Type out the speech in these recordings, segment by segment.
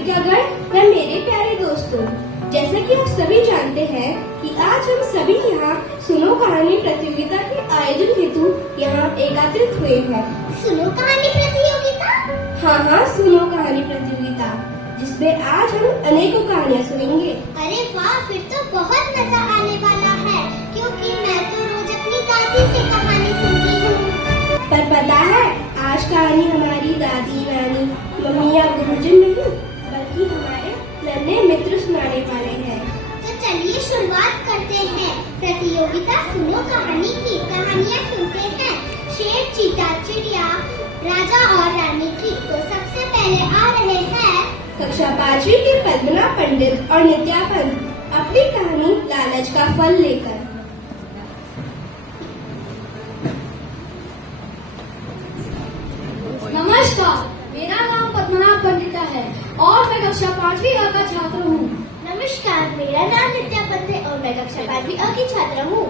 नाटिकागण व मेरे प्यारे दोस्तों, जैसा कि आप सभी जानते हैं कि आज हम सभी यहाँ सुनो कहानी प्रतियोगिता के आयोजन हेतु यहाँ एकत्रित हुए हैं। सुनो कहानी प्रतियोगिता? हाँ, सुनो कहानी प्रतियोगिता, जिसमें आज हम अनेकों कहानियाँ सुनेंगे। अरे वाह, फिर तो बहुत मजा आने वाला है, क्योंकि मैं तो रोज अपनी दादी से कहानी सुनती हूँ। पर पता है, आज कहानी हमारी दादी, नानी, मम्मी या गुरुजन नहीं, बल्कि हमारे नन्हे मित्र सुनाने वाले हैं। तो चलिए शुरुआत करते हैं प्रतियोगिता सुनो कहानी की। कहानियाँ सुनते हैं शेर, चीता, चिड़िया, राजा और रानी की। तो सबसे पहले आ रहे हैं कक्षा 5वीं के पद्मना पंडित और नित्या पंत अपनी कहानी लालच का फल लेकर। नमस्कार, मेरा नाम पद्मनाभ पंडिता है और मैं कक्षा 5वीं अ का छात्र हूँ। नमस्कार, मेरा नाम नित्या पंत है और मैं कक्षा 5वीं अ की छात्रा हूँ।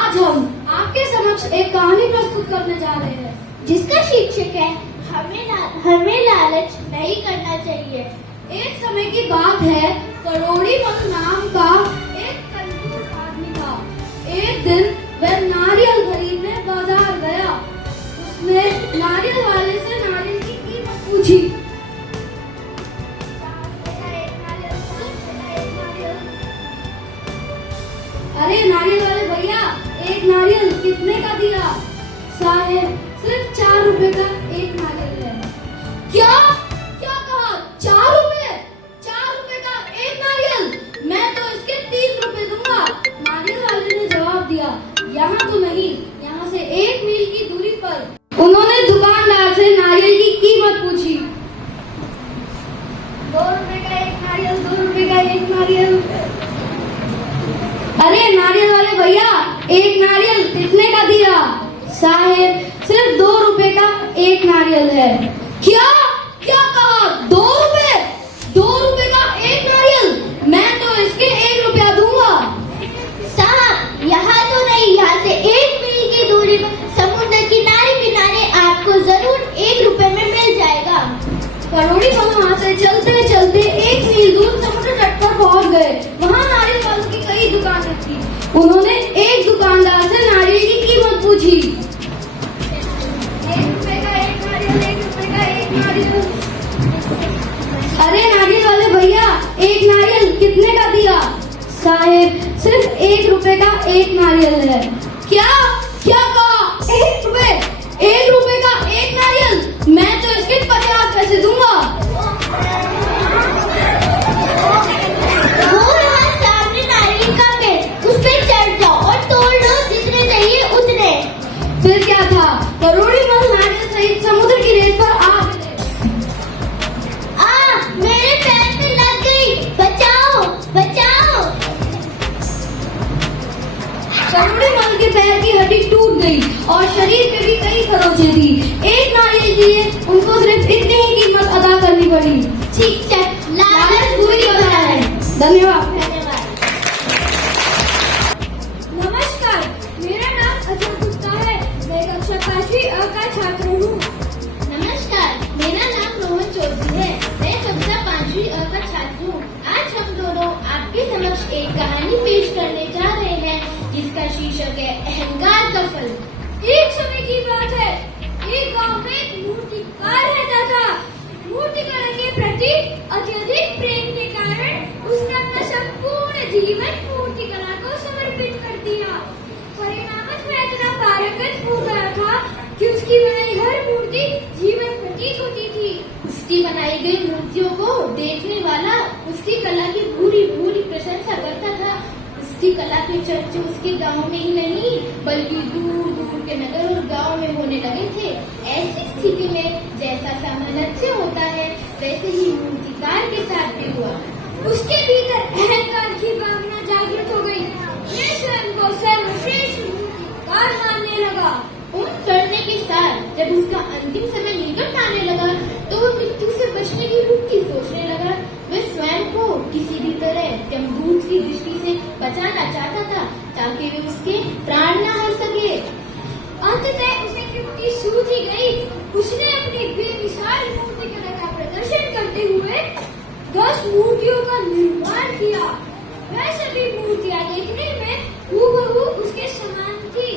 आज हम आपके समक्ष एक कहानी प्रस्तुत करने जा रहे हैं, जिसका शीर्षक है हमें लालच नहीं करना चाहिए। एक समय की बात है, करोड़ी मल नाम का एक कंजूस आदमी था। एक दिन वह नारियल खरीदने बाजार गया। उसने नारियल वाले से नारियल की कीमत पूछी। अरे नारियल वाले भैया, एक नारियल कितने का दिया? साहेब, सिर्फ 4 रुपए का एक नारियल है। क्या क्या कहा? 4 रुपए? 4 रुपए का एक नारियल? मैं तो इसके 3 रुपए दूंगा। नारियल वाले ने जवाब दिया, यहाँ तो नहीं, यहाँ से 1 मील की दूरी पर। उन्होंने दुकानदार से नारियल की कीमत पूछी। 2 रुपए का एक नारियल, 2 रुपए का एक नारियल। अरे नारियल वाले भैया, एक नारियल कितने का दिया? साहेब, सिर्फ 2 रुपए का एक नारियल है। क्या क्या कहा? 2 रुपए? 2 रुपए का एक नारियल? मैं तो इसके 1 रुपया दूंगा। साहब, यहाँ तो नहीं, यहाँ से 1 मील की दूरी पर समुद्र किनारे किनारे आपको जरूर 1 रुपए में मिल जाएगा। करोड़ी मल वहाँ से चलते चलते 1 मील दूर समुद्र तट पर पहुँच गए। वहाँ नारियल वालों की कई दुकानें थी। उन्होंने एक दुकानदार से नारियल की कीमत पूछी। 1 रुपए का एक नारियल, 1 रुपए का एक नारियल। अरे नारियल वाले भैया, एक नारियल कितने का दिया? साहेब, सिर्फ 1 रुपए का एक नारियल है। क्या क्या कहा? 1 रुपए? 1 रुपए का एक नारियल? मैं तो इसके 50 पैसे दूंगा। वो रहा सामने नारियल का पेड़, उस पे चढ़ जाओ और तोड़ लो जितने चाहिए उतने। फिर क्या था, करोड़ी मल नारियल सहित समुद्र की रेत पर आ गए। मेरे पैर में लग गई, बचाओ बचाओ। करोड़ी मल के पैर की हड्डी टूट गई और शरीर पे भी कई खरोंचें थी। एक नारियल के लिए उनको सिर्फ इतनी ही कीमत अदा करनी पड़ी। ठीक है, लालच बुरी बला है। धन्यवाद। नमस्कार, मेरा नाम अजय गुप्ता है। मैं कक्षा 5वीं अ का छात्र हूँ। नमस्कार, मेरा नाम रोहन चौधरी है। मैं कक्षा 5वीं अ का छात्र हूँ। आज हम दोनों आपके समक्ष एक कहानी पेश करने जा रहे हैं, जिसका शीर्षक है अहंकार का फल। एक समय की बात है, एक गांव में एक मूर्तिकार रहता था। मूर्तिकला के प्रति अत्यधिक प्रेम के कारण उसने अपना संपूर्ण जीवन मूर्तिकला को समर्पित कर दिया। परिणामत में इतना पारंगत हो गया था कि उसकी बनाई हर मूर्ति जीवन प्रतीत होती थी। उसकी बनाई गई मूर्तियों को देखने वाला उसकी कला की पूरी पूरी प्रशंसा करता था। उसकी कला के चर्चे उसके गांव में ही नहीं, बल्कि दूर दूर के नगर और गांव में होने लगे थे। ऐसी स्थिति में जैसा सामंजस्य होता है, वैसे ही मूर्तिकार के साथ भी हुआ। उसके भीतर अहंकार की भावना जागृत हो गई। वह स्वयं को सर्वश्रेष्ठ मूर्तिकार मानने लगा। उम्र करने के साथ जब उसका अंतिम समय निकट आने लगा, तो वो मृत्यु से बचने की युक्ति सोचने लगा। वह स्वयं को किसी भी तरह यमदूत की दृष्टि से बचाना चाहता था, ताकि वे उसके प्राण न हर सके। अंततः उसे युक्ति सूझ ही गई। उसने अपनी बेमिसाल मूर्तिकला का प्रदर्शन करते हुए 10 मूर्तियों का निर्माण किया। वह सभी मूर्तियां देखने में हूबहू उसके समान थी।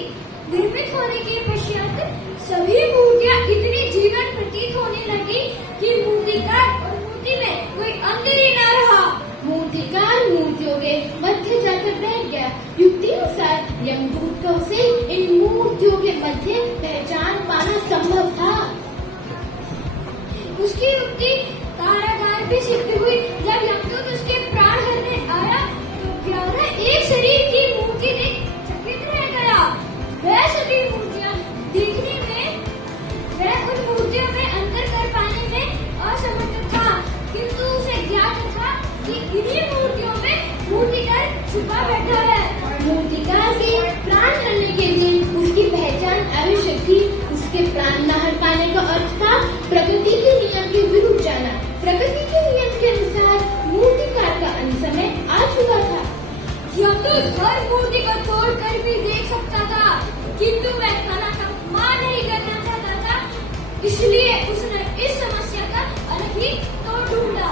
निर्मित होने के पश्चात सभी मूर्तियां इतनी जीवन प्रतीत होने लगी कि मूर्तिकार और मूर्ति में कोई अंतर ही न रहा। मूर्तिकार मूर्तियों के मध्य जाकर बैठ गया। युक्ति अनुसार यमदूत को उसे इन मूर्तियों के मध्य पहचान पाना संभव था। उसकी युक्ति कारागार भी सिद्ध हुई। जब यमदूत उसके प्राण हरने आया तो 11 एक शरीर की मूर्ति देख चकित रह गया। वह सभी मूर्तियां देखने में, वह उन मूर्तियों में अंतर कर पाने में असमर्थ था, किंतु उसे ज्ञात था कि इन्हीं मूर्तियों में मूर्तिकार छुपा बैठा है। मूर्तिकार के प्राण हरने के लिए उसकी पहचान आवश्यक थी। उसके प्राण न हर पाने का अर्थ था प्रकृति के नियम के विरुद्ध जाना। प्रकृति के नियम के अनुसार मूर्तिकार का अंत समय आ चुका था। यमदूत हर मूर्ति को तोड़ कर भी देख सकता था, किंतु वह कला का मान नहीं करना चाहता था। इसलिए उसने इस समस्या का अलग ही तोड़ ढूंढा।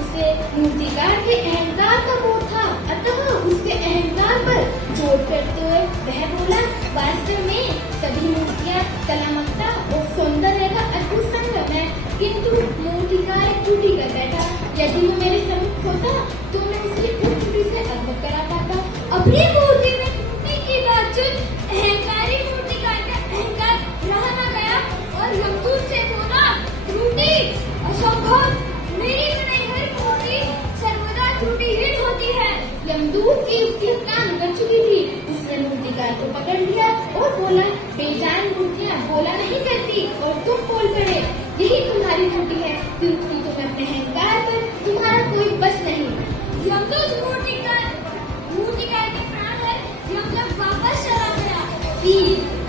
उसे मूर्तिकार के अहंकार का मोह था, अतः उसके अहंकार पर चोट करते हुए वह बोला, वास्तव में सभी मूर्तियां कलात्मकता और सौंदर्य का अद्भुत संगम है, किंतु मूर्तिकार एक त्रुटि कर बैठा। यदि वो मेरे सम्मुख होता तो मैं उसकी उस त्रुटि से अवगत करा पाता। अपनी मूर्ति में त्रुटि की बावजूद अहंकारी मूर्तिकार का अहंकार रह न गया और यमदूत से बोला, त्रुटि असंभव, मेरी बनाई हर मूर्ति सर्वदा त्रुटिहीन होती है। यमदूत की युक्ति काम कर चुकी थी। उसने मूर्तिकार को पकड़ लिया और बोला, बेजान मूर्तियां बोला नहीं करती और तुम बोल पड़े, यही तुम्हारी त्रुटि है, क्योंकि तुम्हें अपने अहंकार पर तुम्हारा कोई बस नहीं। यमदूत मूर्तिकार के प्राण है, यमदूत वापस चला गया।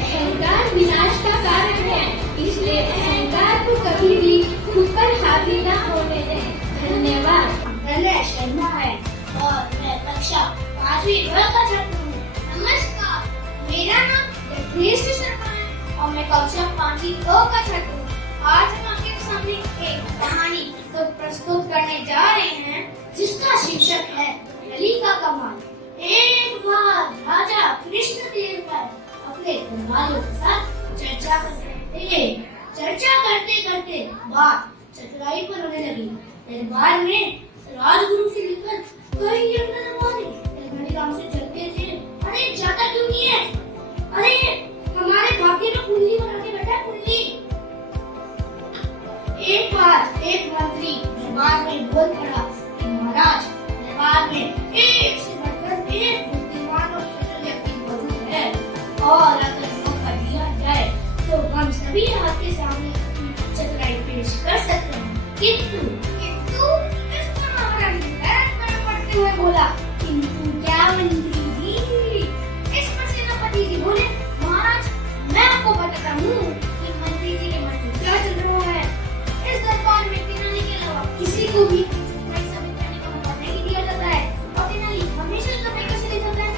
अहंकार विनाश का कारण है, इसलिए अहंकार को कभी भी खुद पर हावी न होने दें। धन्यवाद। मैं शर्मा है और मैं कक्षा 5वीं का छात्र हूँ। नमस्कार, मेरा नाम जगदीश शर्मा है और मैं कक्षा 5वीं का छात्र हूँ। आज हम आपके सामने एक कहानी तो प्रस्तुत करने जा रहे हैं जिसका शीर्षक है नली का कमाल। एक बार राजा कृष्णदेव राय अपने दरबारियों के साथ चर्चा करते थे। चर्चा करते करते बात चतुराई पर होने लगी। दरबार में राजगुरु से लेकर कई अंदर दरबारी काम से चलते थे। अरे जाता क्यों नहीं है? अरे हमारे भाग्य में कुंडली बना के बैठा है, कुंडली। एक बार एक मंत्री दरबार में बोल पड़ा कि महाराज, दरबार में एक से बढ़कर एक बुद्धिमान और कुशल व्यक्ति मौजूद है और अगर मौका दिया जाए तो हम सभी आपके सामने अपनी चतुराई पेश कर सकते हैं। किंतु इस पर महाराज ने हैरत में पड़ते हुए बोला, किंतु क्या मंत्री जी? इस पर सेनापति जी बोले, महाराज मैं आपको बताता हूँ कि मंत्री जी के मन में क्या चल रहा है। इस दरबार में तेनाली के अलावा किसी को भी चतुराई साबित करने का मौका नहीं दिया जाता है और तेनाली हमेशा चतुराई का चले जाता है।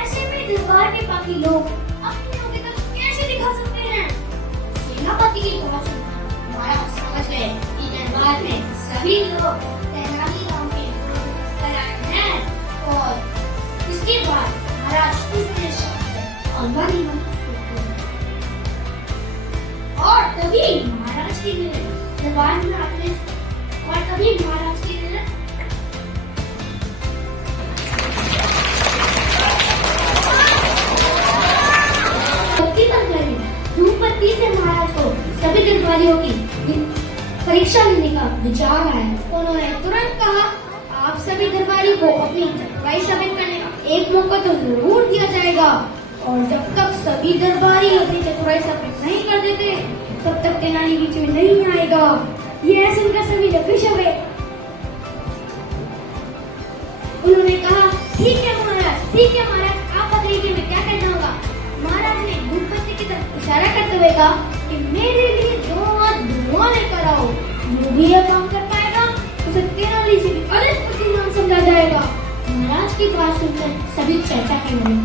ऐसे में दरबार के बाकी लोग अपनी योग्यता कैसे दिखा सकते हैं? सेनापति की बात सुनकर महाराज समझ गए कि दरबार में सभी लोग तेनाली राम के विरोध हैं और इसके बाद महाराज उसने शब्द और मन ही मन और तभी महाराज की दरबार में आते और तभी महाराज की धूपपति से महाराज को सभी दरबारियों की परीक्षा लेने का विचार आया। उन्होंने तुरंत कहा, आप सभी दरबारियों को अपनी चतुराई साबित करने का एक मौका तो जरूर दिया जाएगा और जब तक सभी दरबारी अपनी चतुराई साबित नहीं कर देते तब तक तेनाली बीच में नहीं आएगा। ये सुनकर सभी खुश हो गए। उन्होंने कहा, ठीक है महाराज, आप बताइए मैं क्या कहना होगा। महाराज ने धूपपति की तरफ इशारा करते हुए कहा कि मेरे लिए 2 हाथ धुआं लेकर आओ। जो भी यह काम कर पाएगा उसे तेनाली से भी अधिक बुद्धिमान समझा जाएगा। महाराज की बात सुनकर सभी चर्चा की गई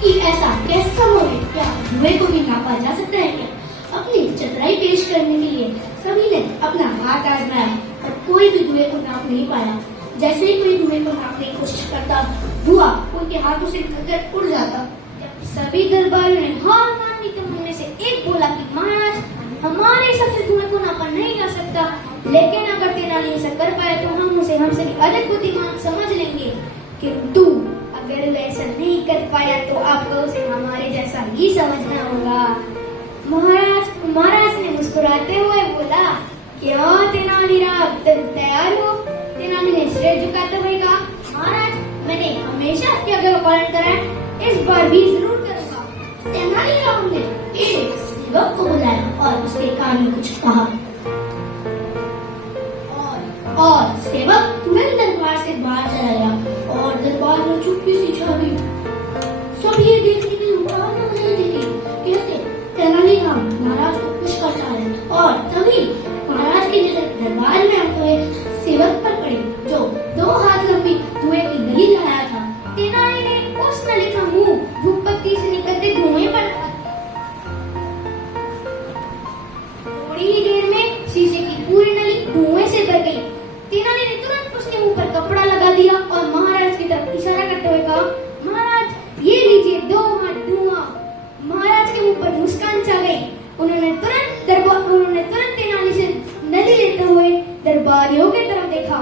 कि ऐसा कैसे संभव है? क्या धुएं को भी नापा जा सकता है क्या? अपनी चतुराई पेश करने के लिए सभी ने अपना हाथ आजमाया पर कोई भी धुएं को नाप नहीं पाया। जैसे ही कोई धुएं को नापने की कोशिश करता, धुआं उनके हाथों से निकलकर उड़ जाता। सभी दरबारियों ने हार मानने के मुंह में से एक बोला कि महाराज, हमारे हिसाब से धुएं को नापा नहीं जा सकता, लेकिन अगर तेनाली ऐसा कर पाए तो हम उसे हमसे भी अधिक बुद्धिमान समझ लेंगे। किंतु अगर वैसा नहीं कर पाया तो आपको उसे हमारे जैसा ही समझना होगा। महाराज ने मुस्कुराते हुए बोला, क्यों तेनालीराम, तुम तैयार हो? तेनाली ने सिर झुकाते हुए कहा, महाराज, मैंने हमेशा आपकी आज्ञा का पालन करा है, इस बार भी जरूर करूंगा। तेनालीराम ने एक सेवक को बुलाया और उसके कान में कुछ कहा और सेवक तुरंत दरबार से बाहर चला गया और दरबार में चुप्पी सी छा गई। सब ये देखने के लिए उतावले हो रहे थे कैसे तेनालीराम महाराज को खुश करता है, और तभी महाराज की नजर दरबार में आते हुए सेवक पर पड़ी जो 2 हाथ लंबी धुएं की नली लाया था। तेनाली ने उस नली का मुंह धूपबत्ती से निकलते धुएं पर रखा। थोड़ी ही देर में शीशे की पूरी नली धुएं से भर गई। तेनाली ने तुरंत उसके मुंह पर कपड़ा लगा दिया और महाराज की तरफ इशारा करते हुए कहा, महाराज, ये लीजिए 2 हाथ धुआं। महाराज के मुंह पर मुस्कान छा गई। उन्होंने तुरंत तेनाली से नली लेते हुए दरबारियों की तरफ देखा।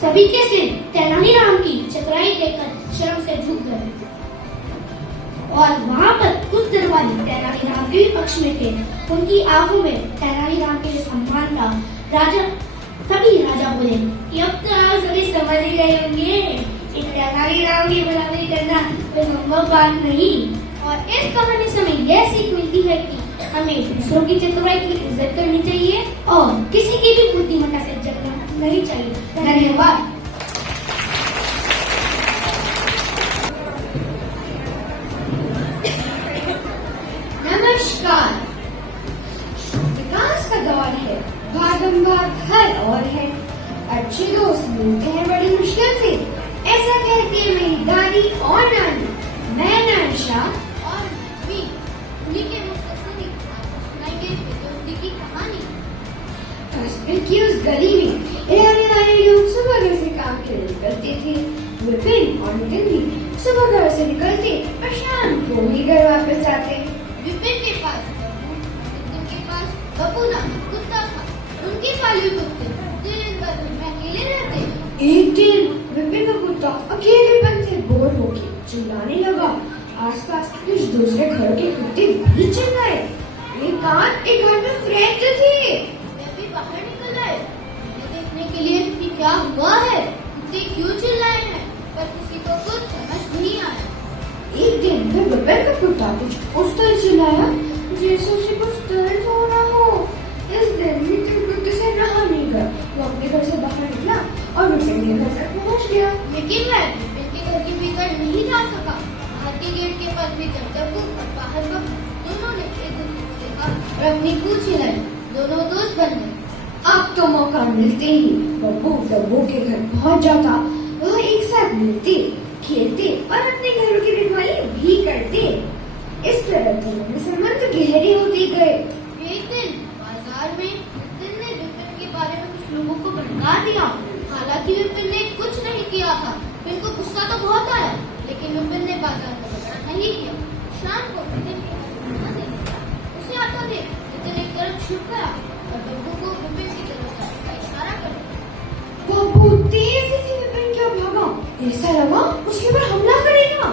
सभी के सिर तेनालीराम की चतुराई देखकर शर्म से झुक गए और वहां पर कुछ दरबारी तेनालीराम के भी पक्ष में थे। उनकी आंखों में तेनालीराम के लिए सम्मान था। तभी राजा बोले कि अब तो आप सभी समझ ही गए होंगे कि तेनालीराम की बराबरी करना कोई संभव बात नहीं। और इस कहानी से हमें यह सीख मिलती है कि हमें दूसरों की चतुराई की इज्जत करनी चाहिए और किसी की भी बुद्धिमत्ता से जलना नहीं चाहिए। धन्यवाद। नमस्कार। विकास का दौर है, भागम भाग हर और है, अच्छे दोस्त मिलते हैं बड़ी मुश्किल से, ऐसा कहती है मेरी दादी और नानी। मैं नायशा और भी उन्हीं के मुख से सुनी आपको सुनाएंगे बेदर्दी की कहानी। कस्बे की उस गली में रहने वाले लोग सुबह घर से काम के लिए निकलते थे। विपिन और नितिन भी सुबह घर से निकलते और शाम को ही घर वापस आते। विपिन के पास नितिन के पास बब्बू नामक कुत्ता था। उनके पाले कुत्ते दिन भर में अकेले रहते। एक दिन विपिन का कुत्ता अकेलेपन से बोर होकर चिल्लाने लगा। आसपास कुछ दूसरे घर के कुत्ते भी चिल्लाए। एक घर में फ्रेंड थे। वे भी बाहर निकल आए देखने के लिए कि क्या हुआ है, कुत्ते क्यों चिल्लाए हैं, पर किसी को कुछ समझ नहीं आया। एक दिन विपिन का कुत्ता कुछ उस तरह चिल्लाया जैसे उसे कुछ दर्द हो रहा हो। इस दिन नितिन कुत्ते से रहा नहीं गया। वो अपने घर से बाहर निकला और विपिन के घर तक पहुंच गया। लेकिन वह विपिन के घर के भीतर नहीं जा सका। बाहर के गेट के पास भी बब्बू और बाहर बब्बू दोनों ने एक दूसरे को देखा और अपनी पूंछ हिलाई। दोनों दोस्त बन गए। अब तो मौका मिलते ही बब्बू के घर पहुंच जाता। वह एक साथ मिलते, खेलते और अपने घरों की रखवाली भी करते। इस तरह दोनों में संबंध गहरे होते गए। एक दिन बाजार में नितिन ने विपिन के बारे में कुछ लोगों को भड़का दिया। हालांकि विपिन ने कुछ नहीं किया था। विपिन को गुस्सा तो बहुत आया, लेकिन विपिन ने बाजार में झगड़ा नहीं किया। शाम को नितिन के घर उसे आता देख नितिन एक तरफ छुप गया और बब्बू को विपिन की तरफ जाने का इशारा कर दिया। बब्बू तेजी से विपिन की ओर भागा। ऐसा लगा उसके ऊपर हमला करेगा,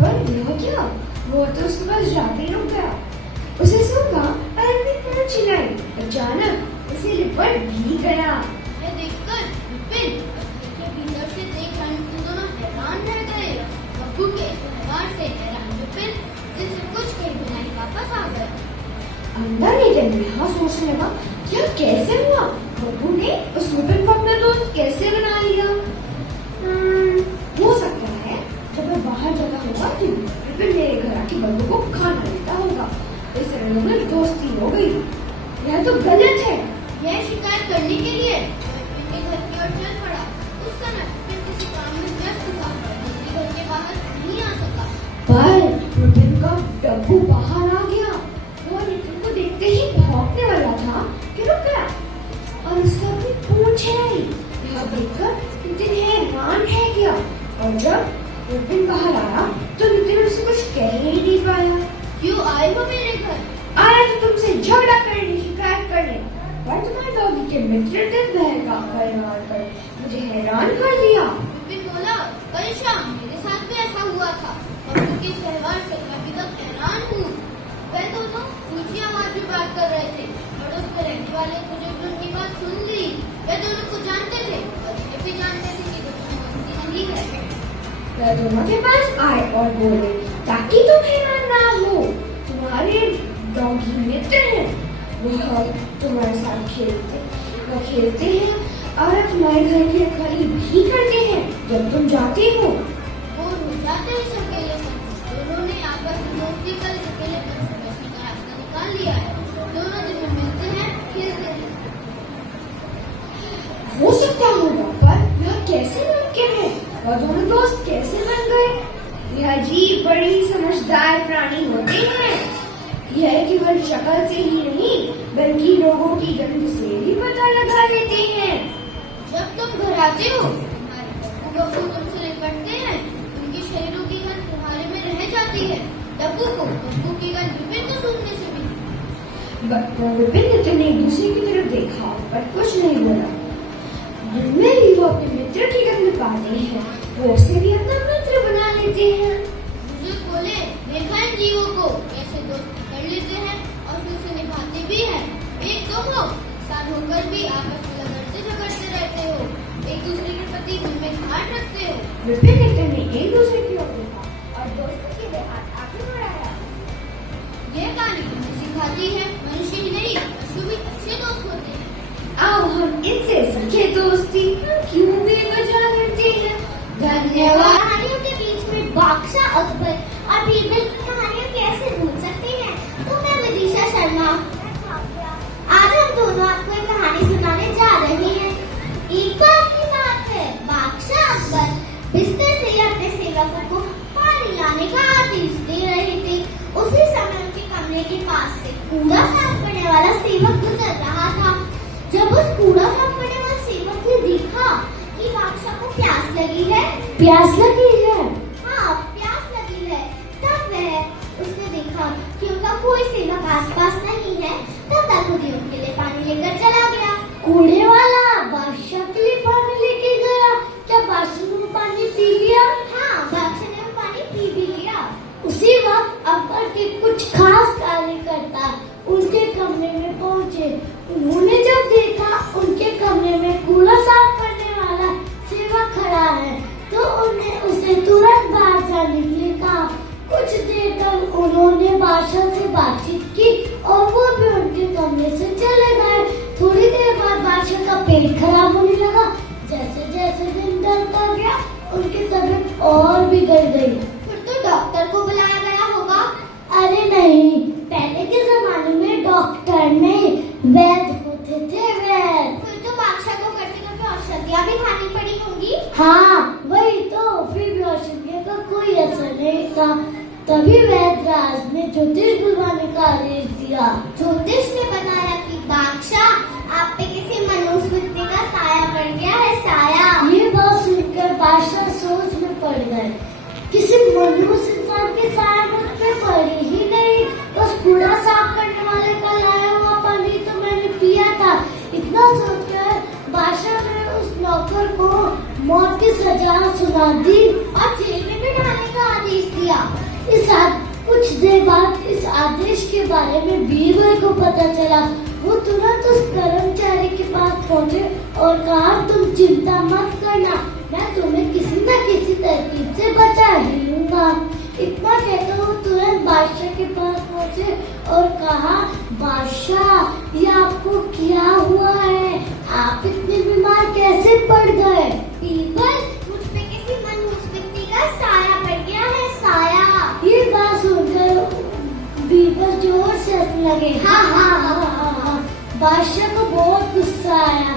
पर यह क्या, वो तो उसके पास जाते ही रुक गया। उसे सूंघा और अपनी पूंछ चिल्लाई। अचानक उसे लिपट भी गया। यह देखकर विपिन के भीतर से देख दोनों हैरान रह गए। बब्बू के इस व्यवहार से हैरान विपिन जिससे कुछ कहीं बिना ही वापस आ गया। अंदर नितिन यहाँ सोचने लगा, क्या कैसे हुआ, बब्बू ने उस विपिन को अपना दोस्त कैसे बना लिया। हो सकता है जब वह बाहर जाता होगा तो विपिन मेरे घर आके बब्बू को खाना देता होगा। इस तरह में दोस्ती हो गई। यह तो गलत है। यह करने के लिए मैं घर की ओर चल पड़ा। उस समय मैं किसी काम में व्यस्त था, इसलिए घर के बाहर नहीं आ सका। पर विपिन का डब्बू बाहर आ गया। वो नितिन को देखते ही भौंकने वाला था कि रुक गया और उसका अपनी पूंछ हिलाई। यह देखकर नितिन हैरान है गया और जब विपिन बाहर आया तो नितिन उसे कुछ कह ही नहीं पाया। क्यों आए हो मेरे घर? आया तो तुमसे झगड़ा करने, शिकायत करने, पर तुम्हारे डॉगी के मित्र ने बहका कर मारकर मुझे हैरान कर दिया। विपिन बोला, कल शाम मेरे साथ भी ऐसा हुआ था और उनके व्यवहार से मैं अभी तक हैरान हूँ। वे दोनों ऊंची आवाज में बात कर रहे थे। पड़ोस में रहने वाले बुजुर्ग ने उनकी बात सुन ली। वे दोनों को जानते थे और ये भी जानते थे कि दोनों मस्ती नहीं है। वह दोनों के पास आए और बोले, ताकि तुम हैरान ना हो, तुम्हारे डॉगी मित्र हैं, वह तुम्हारे साथ खेलते हैं और तुम्हारे घर की रखवाली भी करते हैं जब तुम जाते हो। वो रुक जाते हैं अकेले से। उन्होंने आपस में दोस्ती कर इस अकेलेपन से बचने का रास्ता निकाल लिया है। दोनों दिन में मिलते हैं, खेलते हैं। हो सकता होगा, पर यह कैसे मुमकिन है? वह दोनों दोस्त कैसे बन गए? यह अजीब बड़ी समझदार प्राणी होते हैं। यह केवल शक्ल से ही नहीं बल्कि लोगों की गंध से भी पता लगा लेते हैं। जब तुम घर आते हो, तुम्हारे डब्बू तुमसे निपटते हैं। उनके शरीरों की गंध तुम्हारे में रह जाती है। डब्बू की गंध विपिन को सूंघने से भी। विपिन ने एक दूसरे की तरफ देखा पर कुछ नहीं बोला। दिन में ही वो अपने मित्र की गंध पाते हैं, वो उसे भी अपना मित्र बना लेते हैं। बुजुर्ग बोले, देखा इन जीवों को कैसे दोस्ती कर लेते हैं और फिर से निभाते भी हैं। एक तुम हो, इंसान होकर भी आपस में लड़ते झगड़ते रहते हो, एक दूसरे के प्रति मन में घाट रखते हो। विपिन ने एक दूसरे की ओर देखा और दोस्ती के लिए हाथ आगे बढ़ाया। यह कहानी हमें सिखाती है मनुष्य ही नहीं पशु भी अच्छे दोस्त होते हैं। आओ हम इनसे सीखे दोस्ती क्यों बेवजह करते हैं। धन्यवाद। कहानियों के बीच में बादशाह अकबर और बीरबल की कहानियाँ कैसे भूल सकते हैं? तो मैं विदिशा शर्मा आज हम दोनों आपको एक कहानी सुनाने जा रहे हैं। एक बार की बात है, बादशाह अकबर बिस्तर से अपने सेवकों को पानी लाने का आदेश दे रहे थे। उसी समय उनके कमरे के पास से कूड़ा साफ करने वाला सेवक गुजर रहा था। जब उस कूड़ा साफ करने वाले सेवक ने देखा कि बादशाह को प्यास लगी है, प्यास लगी है। हाँ प्यास लगी है, तब उसने देखा कि उनका कोई सेवक आसपास नहीं है, तब तक खुद ही उनके लिए पानी लेकर चला गया। कूड़े वाला बादशाह के लिए पानी लेके गया। क्या बादशाह ने वो पानी पी लिया? हाँ बादशाह ने वो पानी पी भी लिया। उसी वक्त अकबर के कुछ खास कार्यकर्ता उनके कमरे में पहुंचे। उन्होंने जब देखा उनके कमरे में कूड़ा साफ करने वाला सेवक खड़ा है तो उन्हें उसे तुरंत बाहर जाने के लिए कहा। कुछ देर तक उन्होंने बादशाह से बातचीत की और वो भी उनके कमरे से चले गए। थोड़ी देर बाद बादशाह का पेट खराब होने लगा। जैसे जैसे दिन ढलता गया उनकी तबीयत और बिगड़ गई। फिर तो डॉक्टर को बुलाया गया होगा। अरे नहीं, पहले के जमाने में डॉक्टर नहीं वैद्य होते थे, वैद्य। फिर तो बादशाह को करते करते औषधियाँ भी खानी पड़ी होंगी। हाँ वही तो, फिर भी औषधियों का कोई असर नहीं था। तभी वैद्य राज ने ज्योतिष बुलवाने का आदेश दिया। ज्योतिष ने बताया कि बादशाह आप पे किसी मनुष्य व्यक्ति का साया पड़ गया है, साया। ये बात सुनकर बादशाह सोच में पड़ गए। किसी मनुष्य इंसान के साया मुझ पे पड़ी ही नहीं, बस कूड़ा साफ करने वाले का लाया हुआ पानी तो मैंने पिया था। इतना सोचकर बादशाह ने उस नौकर को मौत की सजा सुना दी और जेल में भी डालने का आदेश दिया। कुछ देर बाद इस आदेश के बारे में बीरबल को पता चला। वो तुरंत उस कर्मचारी के पास पहुंचे और कहा, तुम चिंता मत करना, मैं तुम्हें किसी न किसी तरकीब से बचा ही लूंगा। इतना कहते वो तुरंत बादशाह के पास पहुंचे और कहा, बादशाह ये आपको क्या हुआ है? आप इतने बीमार कैसे पड़ गए? बीरबल, मुझ पे किसी मनुष्य व्यक्ति का साया पड़ गया है, साया। ये बात सुनकर बीरबल जोर से हंसने लगे। हाँ हाँ हाँ हाँ हाँ। बादशाह को बहुत गुस्सा आया।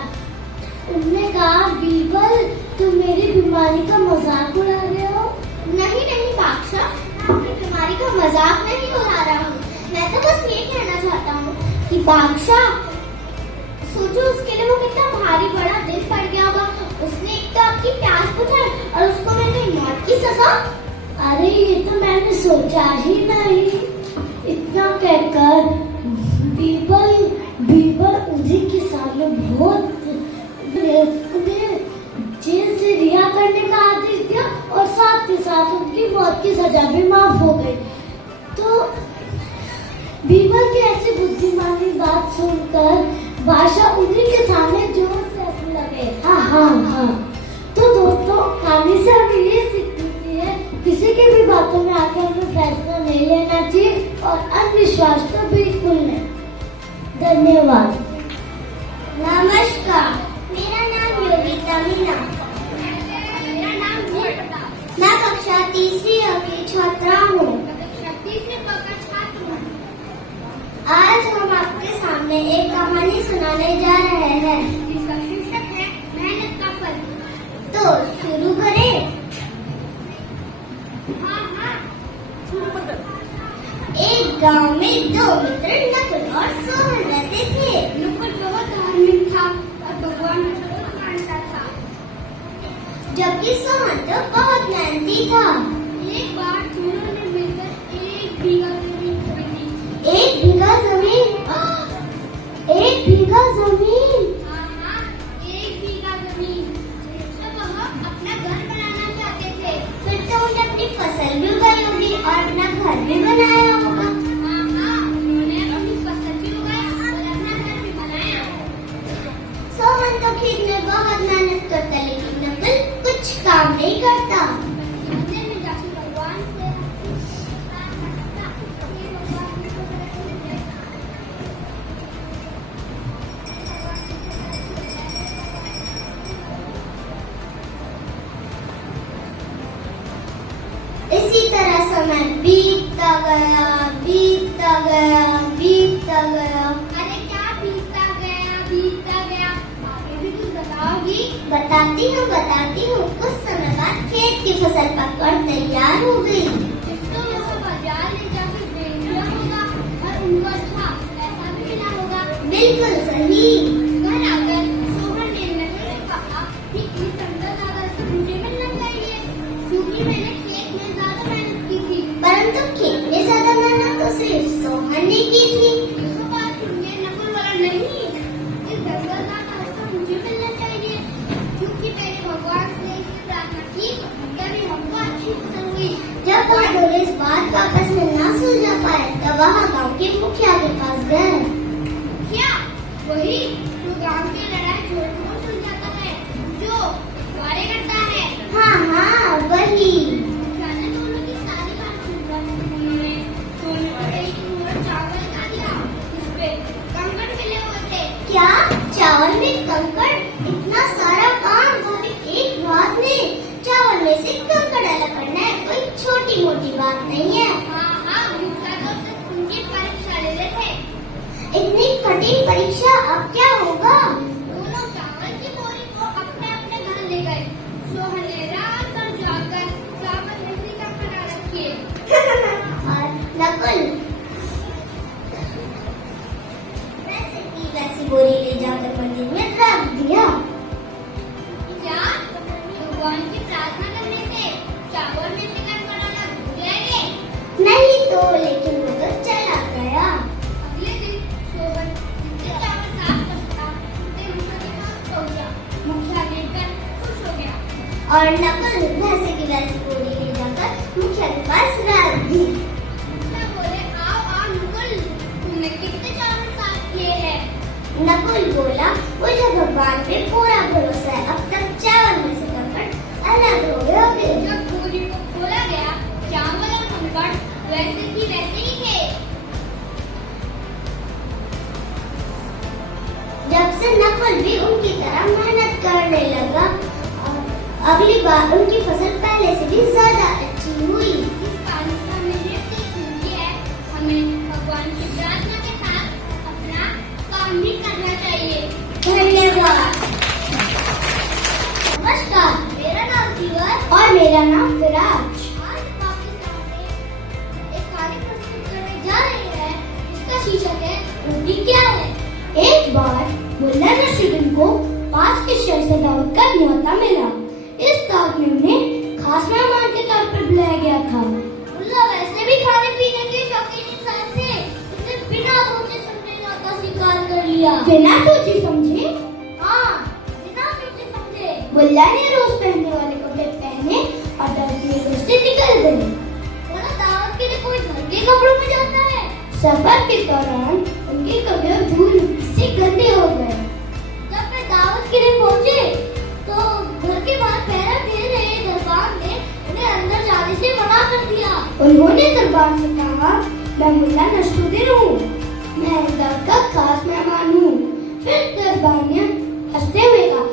उनने कहा, बीरबल तुम मेरी बीमारी का मजाक उड़ा रहे हो। नहीं नहीं बादशाह, मैं अपनी बीमारी का मजाक नहीं उड़ा रहा हूँ। मैं तो बस ये कहना चाहता हूँ कि बादशाह, सोचो उसके लिए वो कितना भारी बड़ा दिन पड़ गया होगा। उसने एक तो आपकी प्यास बुझाई और उसको मैंने मौत की सजा। अरे ये तो मैंने सोचा ही नहीं। इतना कहकर बीरबल उसी के सामने बहुत उन्हें जेल से रिहा करने का आदेश दिया और साथ के साथ उनकी मौत की सजा भी माफ हो गई। तो बीरबल की ऐसी बुद्धिमानी बात सुनकर बादशाह उन्हीं के सामने जोर से हंसने लगे। हाँ। तो दोस्तों, कहानी से हमें ये सीख मिलती है, किसी की भी बातों में आके हमें फैसला नहीं लेना चाहिए और अंधविश्वास तो बिल्कुल नहीं। धन्यवाद। नमस्कार, मेरा नाम योगिता मीना। मेरा नाम मैं कक्षा तीसरी की छात्रा हूँ। आज हम आपके सामने एक कहानी सुनाने जा रहे हैं जिसका शीर्षक है मेहनत का फल। तो शुरू करें? हाँ, एक गांव में दो मित्र नकुल और सोहन रहते थे। नकुल बहुत धार्मिक था और भगवान को बहुत मानता था, जबकि सोहन तो बहुत मेहनती था। एक बार दोनों ने मिलकर एक बीघा जमीन खरीदी। एक बीघा जमीन? एक बीघा जमीन? हाँ, एक बीघा जमीन। जब वह अपना घर बनाना चाहते थे, फिर तो उन्हें अपनी फसल भी उगाई होगी और अपना घर भी बनाया होगा। हाँ, उन्होंने अपनी फसल भी उगाई और अपना घर भी बनाया। सोहन तो खेत में बहुत मेहनत करता, लेकिन नकुल कुछ काम नहीं करता। इसी तरह समय बीतता गया। अरे क्या बीतता गया? आगे भी कुछ बताओगी? बताती हूँ। कुछ समय बाद खेत की फसल पककर तैयार हो गई। तो वह बाजार ले जाकर बेच दिया होगा और उनको अच्छा पैसा भी मिला होगा। बिल्कुल सही। घर आकर सोहन ने नकुल से कहा कि इस दादा से मुझे मिलना चाहिए, क्योंकि मैंने खेत में ज्यादा मेहनत की थी। परंतु खेत में ज्यादा मेहनत तो सिर्फ सोहन ने की थी। तो बात सुनिए, नकुल बोला, नहीं, इस दादा से मुझे मिलना चाहिए, क्योंकि मैंने भगवान से इसकी प्रार्थना की, तभी हमको अच्छी फसल हुई। जब वह दोनों इस बात को आपस में ना सुलझा पाए, तब वह गाँव के मुखिया के पास गए। मुखिया वही जो गाँव की लड़ाई झोल सुलझाता है, जो वारे करता है। हाँ, वही। मुखिया ने दोनों की सारी बात सुन उन्होंने दोनों को एक मोड़ चावल का दिया, जिसपे कंकड़ मिले हुए थे। क्या? चावल में कंकड़? इतना सारा काम वो भी एक रात में? चावल में से कंकड़ अलग करना कोई छोटी मोटी बात नहीं है। हाँ, मुखिया तो सिर्फ उनकी परीक्षा ले रहे थे। इतनी कठिन परीक्षा, अब क्या होगा? दोनों चावल की बोरी को अपने अपने घर ले गए। सोहन ने रात भर जाकर चावल में से कंकड़ अलग किए और नकुल वैसी बोरी ले जाकर मंदिर में रख दिया। क्या भगवान की प्रार्थना करने से चावल में से कंकड़ अलग हो जाएंगे? नहीं तो, लेकिन वो तो चला गया। अगले दिन सोहन जितने चावल साफ करता उतने मुखिया के पास पहुंचा। मुखिया देखकर खुश हो गया और नकुल वैसे की वैसी बोरी ले जाकर मुखिया के पास रख दी। मुखिया बोले, आओ नकुल, तुमने कितने चावल साफ किए हैं? नकुल बोला, मुझे भगवान पे पूरा भरोसा है, अब तक चावल में से कंकड़ अलग हो गए। जब बोरी को खोला गया, चावल और कंकड़ वैसे ही थे। जब से नकुल भी उनकी तरह मेहनत करने लगा, अगली बार उनकी फसल पहले से भी ज्यादा अच्छी हुई। इस कहानी से हमें ये सीख मिलती है, हमें भगवान की प्रार्थना के साथ अपना काम भी करना धन्यवाद। नमस्कार, मेरा नाम जीवन और मेरा नाम विराज। आज हम आपके सामने एक कहानी प्रस्तुत करने जा रहे हैं जिसका शीर्षक है रोटी क्या है। एक बार मुल्ला नसरुद्दीन को पास के शहर से दावत का न्योता मिला। इस दावत में उन्हें खास मेहमान के तौर पर बुलाया गया था। मुल्ला वैसे भी खाने पीने के शौकीन इंसान थे, उसने बिना सोचे समझे न्योता स्वीकार कर लिया। बिना सोचे समझे हाँ, बिना सोचे समझे। मुल्ला ने रोज पहनने वाले कपड़े पहने और दावत में घर से निकल गए। बोला दावत के लिए कोई घर के कपड़ों में जाता है। सफर के दौरान उनके कपड़े धूल से गंदे हो गए। जब वे दावत के लिए पहुंचे तो घर के बाहर पहरा दे रहे दरबान ने उन्हें अंदर जाने से मना कर दिया। उन्होंने दरबार से कहा, मैं मुल्ला नसरुद्दीन हूँ, मैं इस दावत का खास मेहमान हूँ। फिर दरबार ने हंसते हुए कहा,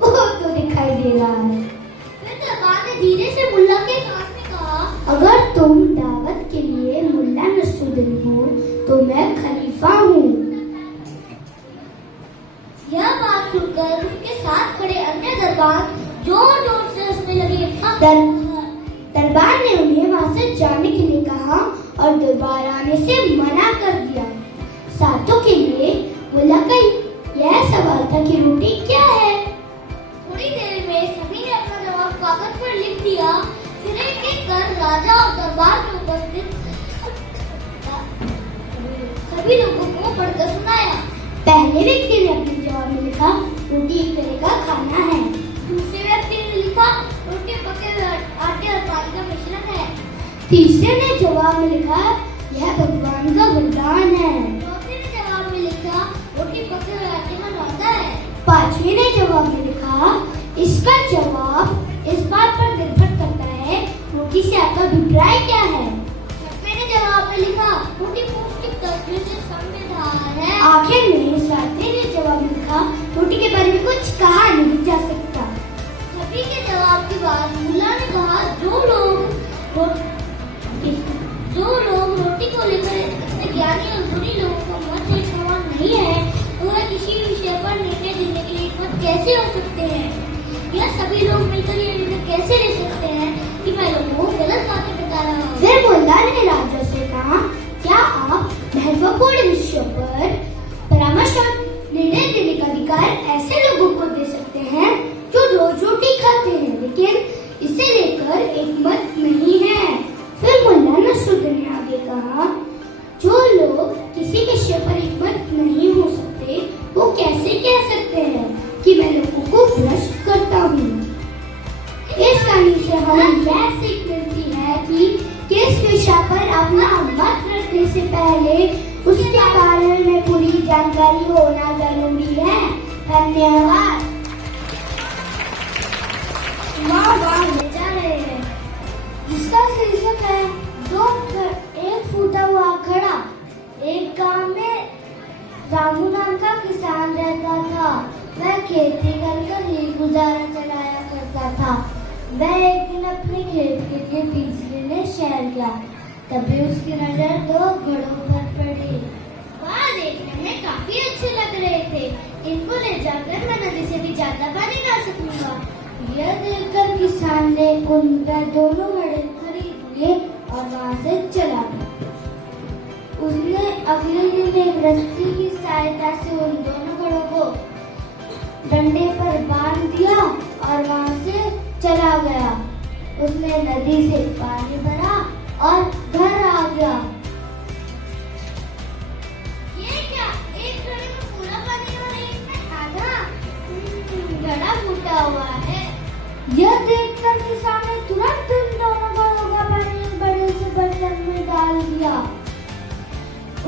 वो तो दिखाई दे रहा है। फिर दरबान ने धीरे से मुल्ला के कान में कहा, अगर तुम दावत के लिए मुल्ला नसरुद्दीन हो तो मैं खलीफा हूँ। यह बात सुनकर उसके साथ खड़े अन्य दरबान जोर जोर से हंसने लगे। दरबार ने उन्हें वहाँ से जाने के लिए कहा और दरबार आने से मना कर दिया। साथों के लिए मुल्ला का यह सवाल था कि रोटी क्या है। थोड़ी देर में सभी ने अपना जवाब कागज पर लिख दिया। फिर एक एक कर राजा और दरबार में उपस्थित सभी लोगों को पढ़कर सुनाया। पहले व्यक्ति ने अपने जवाब में लिखा, रोटी एक तरह का खाना है। दूसरे व्यक्ति ने लिखा, रोटी पके हुए आटे और पानी का मिश्रण है। तीसरे ने जवाब में लिखा, यह भगवान का वरदान है। चौथे ने जवाब में लिखा, रोटी पके हुए आटे में लौटा है। पांचवें ने जवाब में लिखा, इसका जवाब इस बात पर निर्भर करता है रोटी से आपका अभिप्राय क्या है। छठवें ने जवाब में लिखा, रोटी पौष्टिक तत्वों से समृद्ध है। आखिर में सातवें ने जवाब में लिखा, रोटी के बारे में कुछ कहा नहीं जा सकता। सभी के जवाब के बाद मुल्ला ने कहा, जो लोग रोटी को लेकर इतने ज्ञानी और गुणी लोगों का मत एक समान नहीं है, तो वह किसी विषय पर निर्णय देने के लिए मत कैसे हो सकते हैं। यह सभी लोग मिलकर ये निर्णय कैसे ले सकते हैं कि मैं लोगों को गलत बातें बता रहा हूँ। फिर मुल्ला ने राजा से कहा, क्या आप महत्वपूर्ण विषयों पर परामर्श और निर्णय देने का अधिकार ऐसे लोगों को दे सकते हैं जो रोज रोटी खाते हैं लेकिन इसे लेकर एक मत नहीं है। फिर मुल्ला नसरुद्दीन ने आगे कहा, जो लोग किसी विषय पर एक मत नहीं हो सकते वो कैसे कह सकते हैं कि मैं लोगों को भ्रष्ट करता हूँ। इस कहानी से हमें यह सीख मिलती है कि किस विषय पर अपना मत रखने से पहले उसके बारे में पूरी जानकारी होना जरूरी है। धन्यवाद। ले जा रहे हैं जिसका शीर्षक है दो घर एक फूटा हुआ घड़ा। एक गांव में रामू नाम का किसान रहता था। वह खेती कर ही गुजारा चलाया करता था। वह एक दिन अपने खेत के लिए बीज लेने शहर गया। तभी उसकी नजर दो घड़ों पर पड़ी। वह देखने में काफी अच्छे लग रहे थे। इनको ले जाकर मैं नदी से भी ज्यादा पानी ला सकूंगा। यह देखकर किसान ने उन पर दोनों घड़े खरीद लिए और वहाँ से चला गया। उसने अगले दिन एक रस्सी की सहायता से उन दोनों घड़ों को डंडे पर बांध दिया और वहाँ से चला गया। उसने नदी से पानी भरा और घर आ गया। ये क्या, एक घड़े में पूरा पानी और एक में आधा? घड़ा फूटा हुआ है। यह देखकर किसान ने तुरंत उन दोनों घड़ों का पानी एक बड़े से बर्तन में डाल दिया।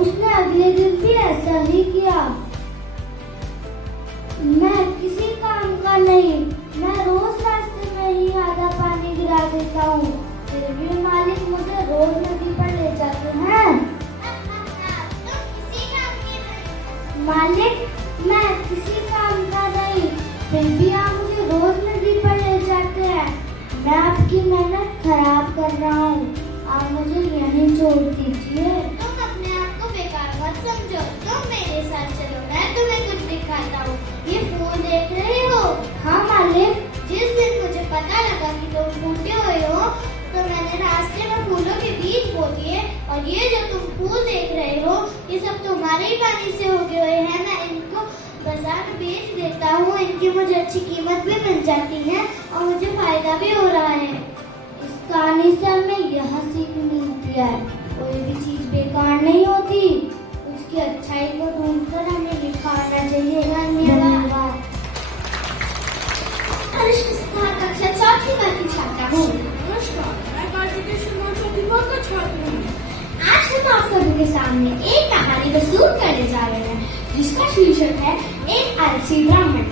उसने अगले दिन भी ऐसा ही किया। मैं किसी काम का नहीं, मैं रोज रास्ते में ही आधा पानी गिरा देता हूँ, फिर भी मालिक मुझे रोज नदी पर ले जाते हैं। मालिक, मैं किसी काम का नहीं, फिर भी आप मुझे रोज नदी पर ले जाते हैं। मैं आपकी मेहनत खराब कर रहा हूँ, आप मुझे यहीं छोड़ दीजिए। तुम अपने आप को बेकार मत समझो, तुम मेरे साथ चलो, मैं तुम्हें कुछ और ये जो तुम फूल देख रहे हो, ये सब तुम्हारे ही पानी से उगे हुए हैं। मैं इनको बाजार में बेच देता हूँ, इनकी मुझे अच्छी कीमत भी मिल जाती है और मुझे फायदा भी हो रहा है। इस कहानी से हमें यह सीख मिलती है, कोई भी चीज बेकार नहीं होती, उसकी अच्छाई को ढूंढकर हमें निखारना चाहिए। धन्यवाद। कक्षा चौथी की छात्रा हूँ। नमस्कार, मैं कार्तिकेय शर्मा चौथी का छात्र हूँ। आज हम आप सभी के सामने एक कहानी प्रस्तुत करने जा रहे हैं, जिसका शीर्षक है एक आलसी ब्राह्मण।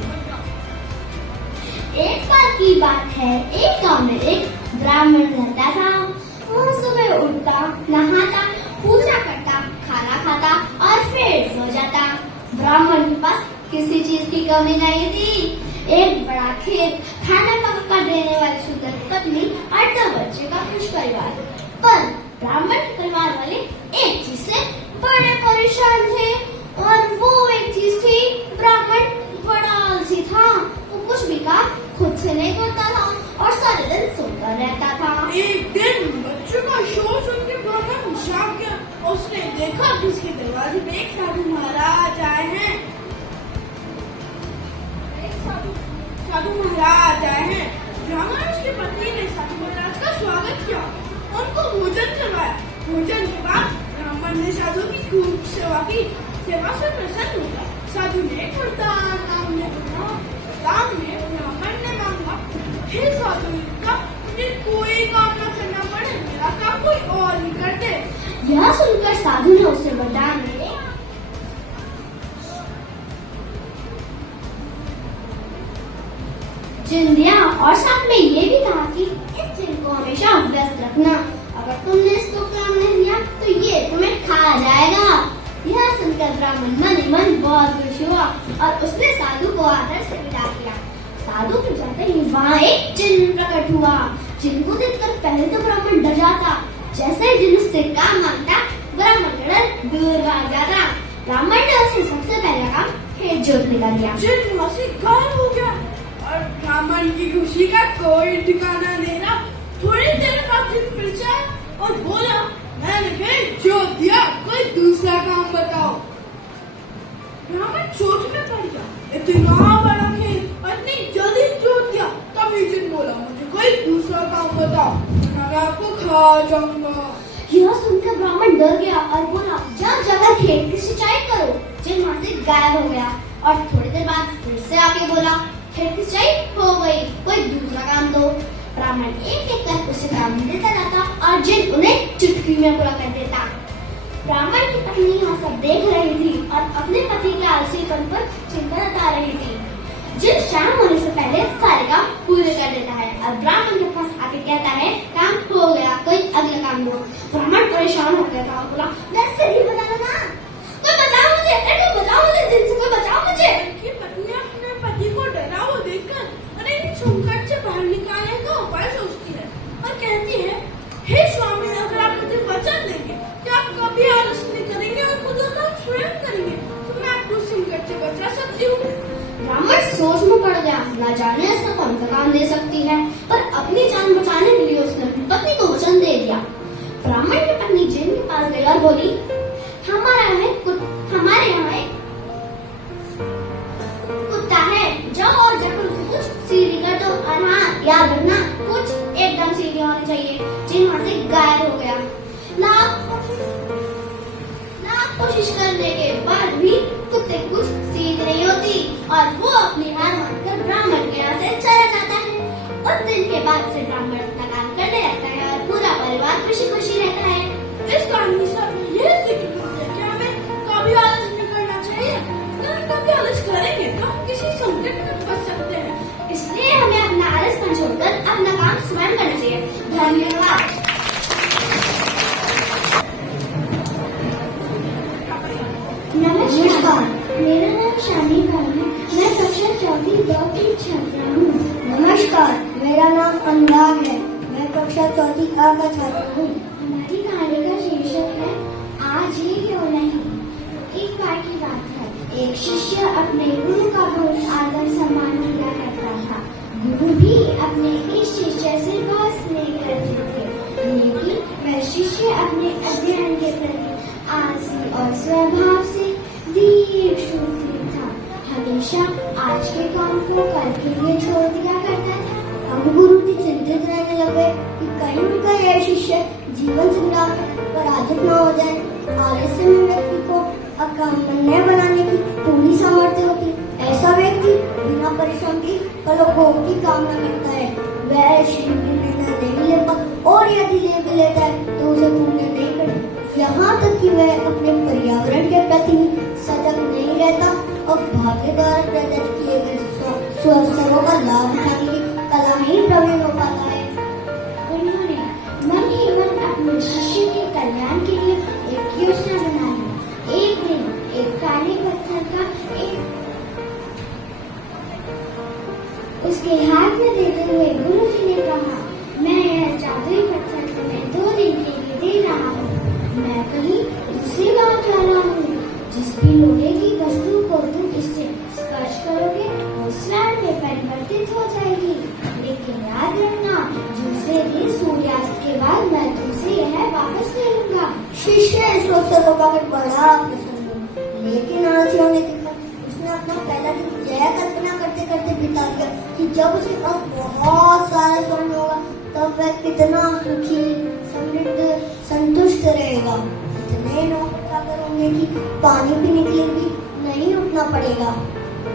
एक बार की बात है, एक गांव में एक ब्राह्मण रहता था। वह सुबह उठता, नहाता, पूजा करता, खाना खाता और फिर सो जाता। ब्राह्मण के पास किसी चीज की कमी नहीं थी। एक बड़ा खेत, खाना पका देने वाली सुंदर पत्नी और 2 बच्चे का खुश परिवार। पर ब्राह्मण परिवार वाले एक चीज से बड़े परेशान थे, और वो एक चीज थी, ब्राह्मण बड़ा आलसी था। वो कुछ भी काम खुद से नहीं करता था और सारे दिन सोकर रहता था। एक दिन बच्चों का शोर सुन के ब्राह्मण जाग गया। उसने देखा कि उसके दरवाजे में एक साधु महाराज आए हैं। साधु महाराज आए हैं। ब्राह्मण और उसकी पत्नी ने साधु महाराज का स्वागत किया, उनको भोजन करवाया। भोजन के बाद ब्राह्मण ने साधु की खूब सेवा की। सेवा से प्रसन्न हुआ। साधु ने वरदान मांगने लगा। वरदान में ब्राह्मण ने मांगा, हे साधु, मुझे कोई काम न करना पड़े, मेरा काम कोई और ही कर दे। यह सुनकर साधु ने उसे वरदान दिया। जिन दिया और साथ में ये भी कहा कि इस जिन को हमेशा व्यस्त रखना। अगर तुमने इसको काम नहीं दिया तो ये तुम्हें खा जाएगा। यह सुनकर ब्राह्मण मन ही मन बहुत खुश हुआ और उसने साधु को आदर से विदा किया। साधु के जाते ही वहाँ एक जिन प्रकट हुआ। जिन को देखकर पहले तो ब्राह्मण डर जाता। जैसे ही जिन उससे काम मांगता, ब्राह्मण का डर दूर भाग जाता। ब्राह्मण ने उसे सबसे पहला काम खेत जोतने का दिया। जिन वहाँ से गायब हो गया और ब्राह्मण की खुशी का कोई ठिकाना नहीं रहा। थोड़ी देर बाद जिन फिर से आया और बोला, मैंने खेत जोत दिया, कोई दूसरा काम बताओ। ब्राह्मण सोच में पड़ गया, इतना बड़ा खेत और इतनी जल्दी जोत दिया। तभी जिन बोला, मुझे कोई दूसरा काम बताओ, मैं आपको खा जाऊंगा। यह सुनकर ब्राह्मण डर गया और बोला, जब जगह खेत की सिंचाई करो। जिन वहाँ से गायब हो गया और थोड़ी देर बाद फिर से आके बोला, खेत की सिंचाई हो गई, कोई दूसरा काम दो। ब्राह्मण एक एक कर उसे काम देता रहता और जिन उन्हें चुटकी में पूरा कर देता। ब्राह्मण की पत्नी यहाँ सब देख रही थी और अपने पति के आलसीपन पर चिंता जता रही थी। जिन शाम होने से पहले सारे काम पूरे कर देता है और ब्राह्मण के पास आके कहता है, काम हो गया, कोई अगला काम दो। ब्राह्मण परेशान हो गया था और बोला, जैसे ही बताना ना, कोई बचाओ मुझे, कोई बचाओ मुझे, जिन से कोई बचाओ मुझे। कि पत्नी अपने पति को डरा हुआ देखकर अरे संकट से बाहर निकालने का उपाय सोचती है और कहती है, हे स्वामी, अगर आप मुझे वचन देंगे कि आप कभी आलस नहीं करेंगे और खुद का काम स्वयं करेंगे, तो मैं आपको संकट से बचा सकती हूँ। ब्राह्मण सोच में पड़ गया, न जाने ऐसा कौन सा काम दे सकती है, पर अपनी जान बचाने के लिए उसने अपनी पत्नी को वचन दे दिया। ब्राह्मण की पत्नी जिन के पास गई और बोली, हमारे यहाँ एक कुत्ता है, जाओ और जाकर उसको कुछ सीधी कर दो। और हाँ, याद रखना, कुछ एकदम सीधी होनी चाहिए। जिन वहाँ से गायब हो गया। लाख कोशिश करने के बाद भी कुत्ते कुछ सीध नहीं होती और वो अपनी हार मानकर ब्राह्मण के यहाँ से चला जाता है। उस दिन के बाद से ब्राह्मण अपना काम करने लगता है और पूरा परिवार खुशी खुशी रहता है। इस कहानी से ये सीख मिलती है कि हमें कभी आलस नहीं करना चाहिए। अगर कभी आलस करेंगे तो हम किसी संकट में फंस सकते हैं। इसलिए हमें अपना आलसपन छोड़कर अपना काम स्वयं करना चाहिए। धन्यवाद। नमस्कार, मेरा नाम शानी खान है। मैं कक्षा चौथी की छात्रा हूँ। नमस्कार, मेरा नाम अनुराग है। मैं कक्षा चौथी का छात्र हूँ। हमारी कहानी का शीर्षक है आज ही क्यों नहीं। एक बार की बात है, एक शिष्य अपने गुरु का बहुत आदर सम्मान किया करता था। गुरु भी अपने इस शिष्य से बहुत स्नेह करते थे, लेकिन वह शिष्य अपने अध्ययन के प्रति आलसी और स्वभाव से दीर्घ सूत्री था। हमेशा आज के काम को कल के लिए छोड़ दिया करता था। हम गुरु जी चिंतित रहने लगे कि कहीं उनका यह शिष्य जीवन संग्राम पर आदित न हो जाए। आलस्य में व्यक्ति को अकामन्य बनाने की पूरी सामर्थ्य होती। ऐसा व्यक्ति बिना परिश्रम की फलों की कामना करता है। वह श्री निर्णय नहीं लेता और यदि ले भी लेता है तो उसे पूर्ण नहीं करता। यहाँ तक कि वह अपने पर्यावरण के प्रति सजग नहीं रहता और भाग्य द्वारा प्रदत्त किए गए अवसरों का लाभ उठाने की कला ही प्रवीण हो पाता है। उन्होंने मन ही मन अपने शिष्य के कल्याण के लिए एक योजना बनाई। एक दिन एक काले पत्थर का उसके हाथ में देते हुए गुरु जी ने कहा, मैं यह जादुई पत्थर तुम्हें 2 दिन के लिए दे रहा हूँ। मैं कहीं दूसरी गाँव जा रहा हूँ। जिस भी लोहे की वस्तु को तुम इससे स्पर्श करोगे वो स्वर्ण में परिवर्तित हो जाएगी। लेकिन याद रखना, दूसरे दिन सूर्यास्त के बाद मैं तुमसे यह वापस ले लूंगा। शिष्य इस अवसर को पाकर बड़ा प्रसन्न हुआ, लेकिन आलसी होने के कारण उसने अपना पहला दिन यह कल्पना करते करते बिता दिया कि जब उसके पास बहुत सारा स्वर्ण होगा तब वह कितना सुखी, समृद्ध, संतुष्ट रहेगा। इतने लोग उठाकर होंगे कि पानी पीने के लिए भी नहीं उठना पड़ेगा।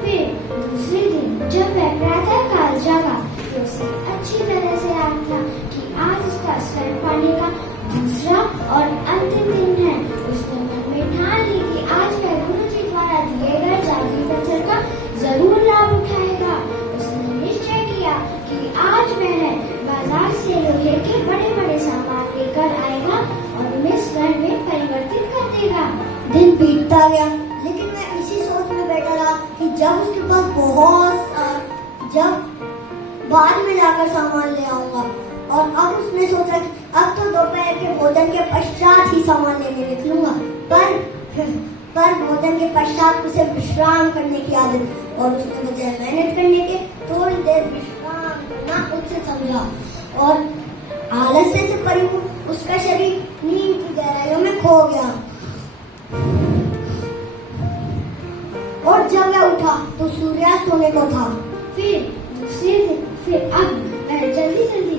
फिर दूसरे दिन जब वह प्रातः काल जागा तो उसे अच्छी तरह से याद था कि आज उसका स्वर्ण पाने का दूसरा और अंतिम दिन है। उसने मन में ठान ली कि आज वह गुरु जी द्वारा दिए गए जादुई पत्थर का जरूर लाभ उठाएगा। उसने निश्चय किया कि आज वह बाजार से लोहे के बड़े बड़े सामान लेकर आएगा और उन्हें स्वर्ण में परिवर्तित कर देगा। दिन बीतता गया, लेकिन मैं इसी सोच में बैठा रहा कि जब उसके पास जब बाद में जाकर सामान ले आऊंगा। और अब उसने सोचा कि अब तो दोपहर के भोजन के पश्चात ही सामान लेने निकलूंगा। पर भोजन के पश्चात उसे विश्राम करने की आदत और उसने बजाय मेहनत करने के थोड़ी देर विश्राम करना उचित समझा और आलस्य से परिपूर्ण उसका शरीर नींद की गहराइयों में खो गया। और जब वह उठा तो सूर्यास्त होने को था। फिर अब वह जल्दी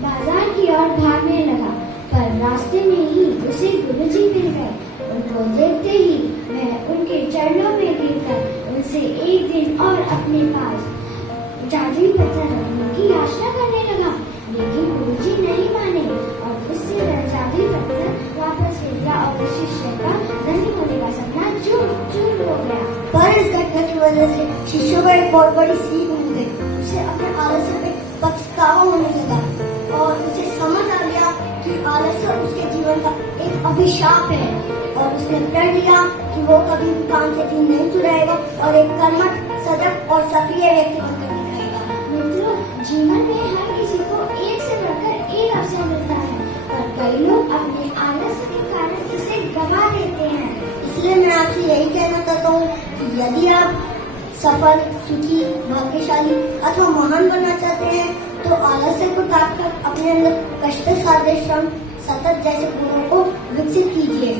बाजार की ओर भागने लगा, पर रास्ते में ही उसे गुरुजी मिल गए। उनको देखते ही वह उनके चरणों में गिरकर उनसे एक दिन और अपने पास जादुई पत्थर रखने की याचना करने लगा। लेकिन गुरुजी नहीं माने और उससे वह जादुई पत्थर वापस ले गया और उस शिष्य का धनी होने का सपना चूर हो गया। पर इस घटना की वजह से शिष्य को एक बहुत बड़ी सीख मिल गई। उसे अपने आलस्य पे पछतावा होने लगा और उसे समझ आ गया कि आलस्य उसके जीवन का एक अभिशाप है। और उसने प्रण लिया कि वो कभी भी काम से दिन नहीं चुराएगा और एक कर्मठ, सजग और सक्रिय व्यक्ति बनकर दिखाएगा। मित्रों, जीवन में हर किसी को एक से बढ़कर एक अवसर मिलता है, पर कई लोग अपने आलस्य के कारण इसे गवा देते हैं। इसलिए मैं आपसे यही कहना चाहता हूँ कि यदि आप सफल, सुखी, भाग्यशाली अथवा महान बनना चाहते हैं तो आलस्य को त्याग कर अपने अंदर कष्ट साध्य, श्रम, सतत जैसे गुणों को विकसित कीजिए।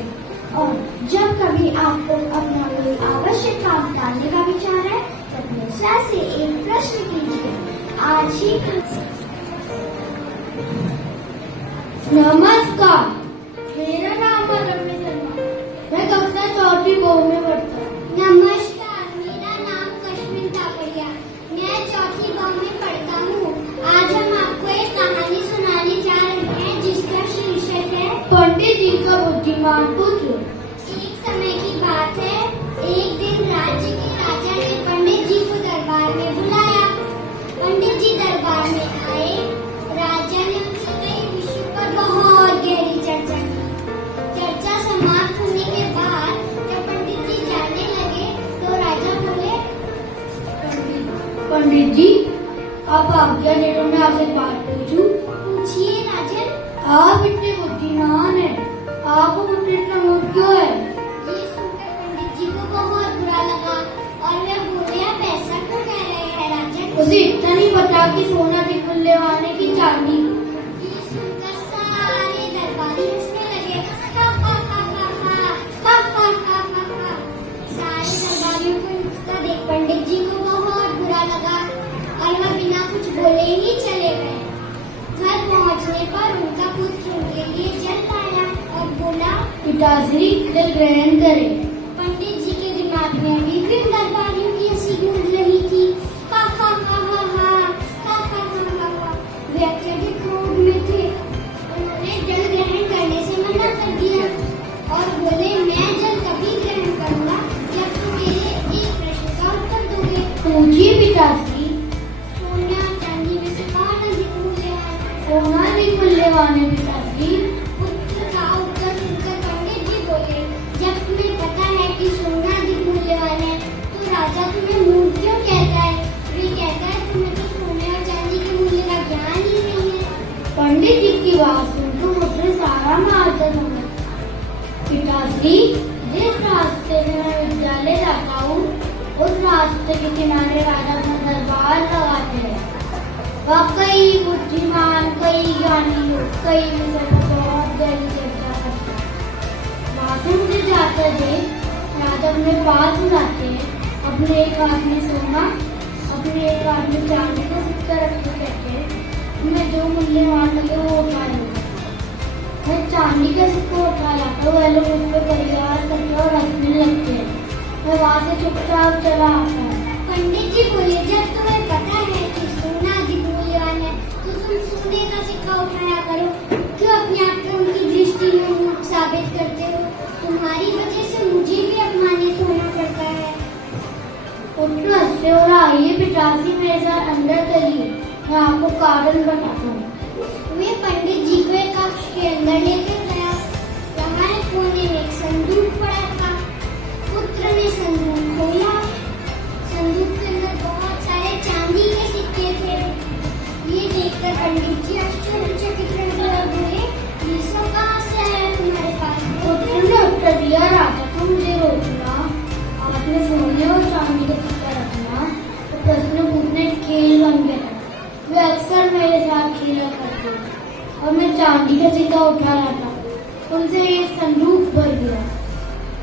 और जब कभी आपको अपना कोई आवश्यक काम टालने का विचार है तो अपने स्वयं से एक प्रश्न कीजिए, आज ही। नमस्कार, मेरा नाम है रमेश शर्मा। मैं कक्षा 4वीं में पढ़ता हूँ। नमस्कार, मेरा नाम कश्मीर काकड़िया। मैं 4वीं में पढ़ता हूँ। आज हम आपको एक कहानी सुनाने जा रहे हैं जिसका शीर्षक है पंडित जी का बुद्धिमान पुत्र। एक समय की बात है, एक दिन राज्य के राजा ने पंडित जी को दरबार में बुलाया। पंडित जी दरबार में आए। राजा ने उनसे कई विषयों पर बहुत गहरी चर्चा की। चर्चा समाप्त होने के बाद जब पंडित जी जाने लगे तो राजा बोले, पंडित जी, आप आज्ञा दे दो मैं आपसे बात पूछूं। पूछिए राजन। आप इतने बुद्धिमान हैं, आपको पुत्र इतना मूर्ख क्यों है? ये सुनकर पंडित जी को बहुत बुरा लगा और वे बोले, आप ऐसा क्यों कह रहे हैं राजन? उसे इतना नहीं पता कि सोना भी मूल्यवान है कि चांदी। ये सुनकर सारे दरबार पिताश्री जल ग्रहण करें। पंडित जी के दिमाग में अभी फिर दरबारियों की हंसी गूंज रही थी। हा हा हा हा हा हा हा हा हा। वे अत्यधिक क्रोध में थे। उन्होंने जल ग्रहण करने से मना कर दिया और बोले, मैं जल तभी ग्रहण करूंगा जब तुम मेरे एक प्रश्न का उत्तर दोगे। पूछिए पिताश्री। सोना चांदी में से कौन अधिक मूल्यवान है? सोना भी मूल्यवान है पिताश्री। पुत्र का उत्तर सुनकर पंडित जी बोले, जब तुम्हें पता है कि सोना अधिक मूल्यवान है तो राजा तुम्हें मूर्ख क्यों कहता है? वे कहता है तुम्हें तो सोने और चांदी के मूल्य का ज्ञान ही नहीं है। पंडित जी की बात सुनकर पुत्र सारा मार्जन हो गया। पिताश्री, जिस रास्ते से मैं विद्यालय जाता हूँ उस रास्ते के किनारे राजा अपना दरबार लगाते हैं। वह कई बुद्धिमान, कई ज्ञानी, कई विषय पर बहुत गहरी चर्चा करते हैं। भाषण से जाते थे राजा अपने पास बुलाते हैं। अपने एक हाथ में सोना, अपने एक हाथ में चांदी का सिक्का रखते कहते हैं, तुम्हें जो मूल्यवान लगे वो उठा लो। मैं चांदी का सिक्का उठा लाता, वह लोग उस पर परिवार करते और हंसने लगते हैं। मैं वहां से चुपचाप चला आता हूँ। पंडित जी बोले, जब तुम्हें पता है कि सोना अधिक मूल्यवान है तो तुम सोने का सिक्का उठाया करो। क्यों अपने आप को उनकी दृष्टि में मूर्ख साबित करते हो? तुम्हारी वजह से मुझे भी अपमानित होना पड़ता है। पुत्र हंसते और आइए पिताश्री मेरे साथ अंदर चलिए, मैं आपको कारण बताता हूँ। वे पंडित जी को एक कक्ष के अंदर लेकर गया। वहाँ एक कोने में एक संदूक पड़ा था। पुत्र ने संदूक खोला। संदूक के अंदर बहुत सारे चांदी के सिक्के थे। ये देखकर पंडित जी आश्चर्यचकित रह गए और बोले, ये सब कहाँ से आया तुम्हारे पास? पुत्र ने उत्तर दिया, राजा तुम मुझे रोकना, आपने सोने और चांदी का सिक्का रखना तो प्रश्न पूछना एक खेल बन गया। वे अक्सर मेरे साथ खेला करते और मैं चांदी का सिक्का उठा लाता, उनसे ये संदूक भर गया।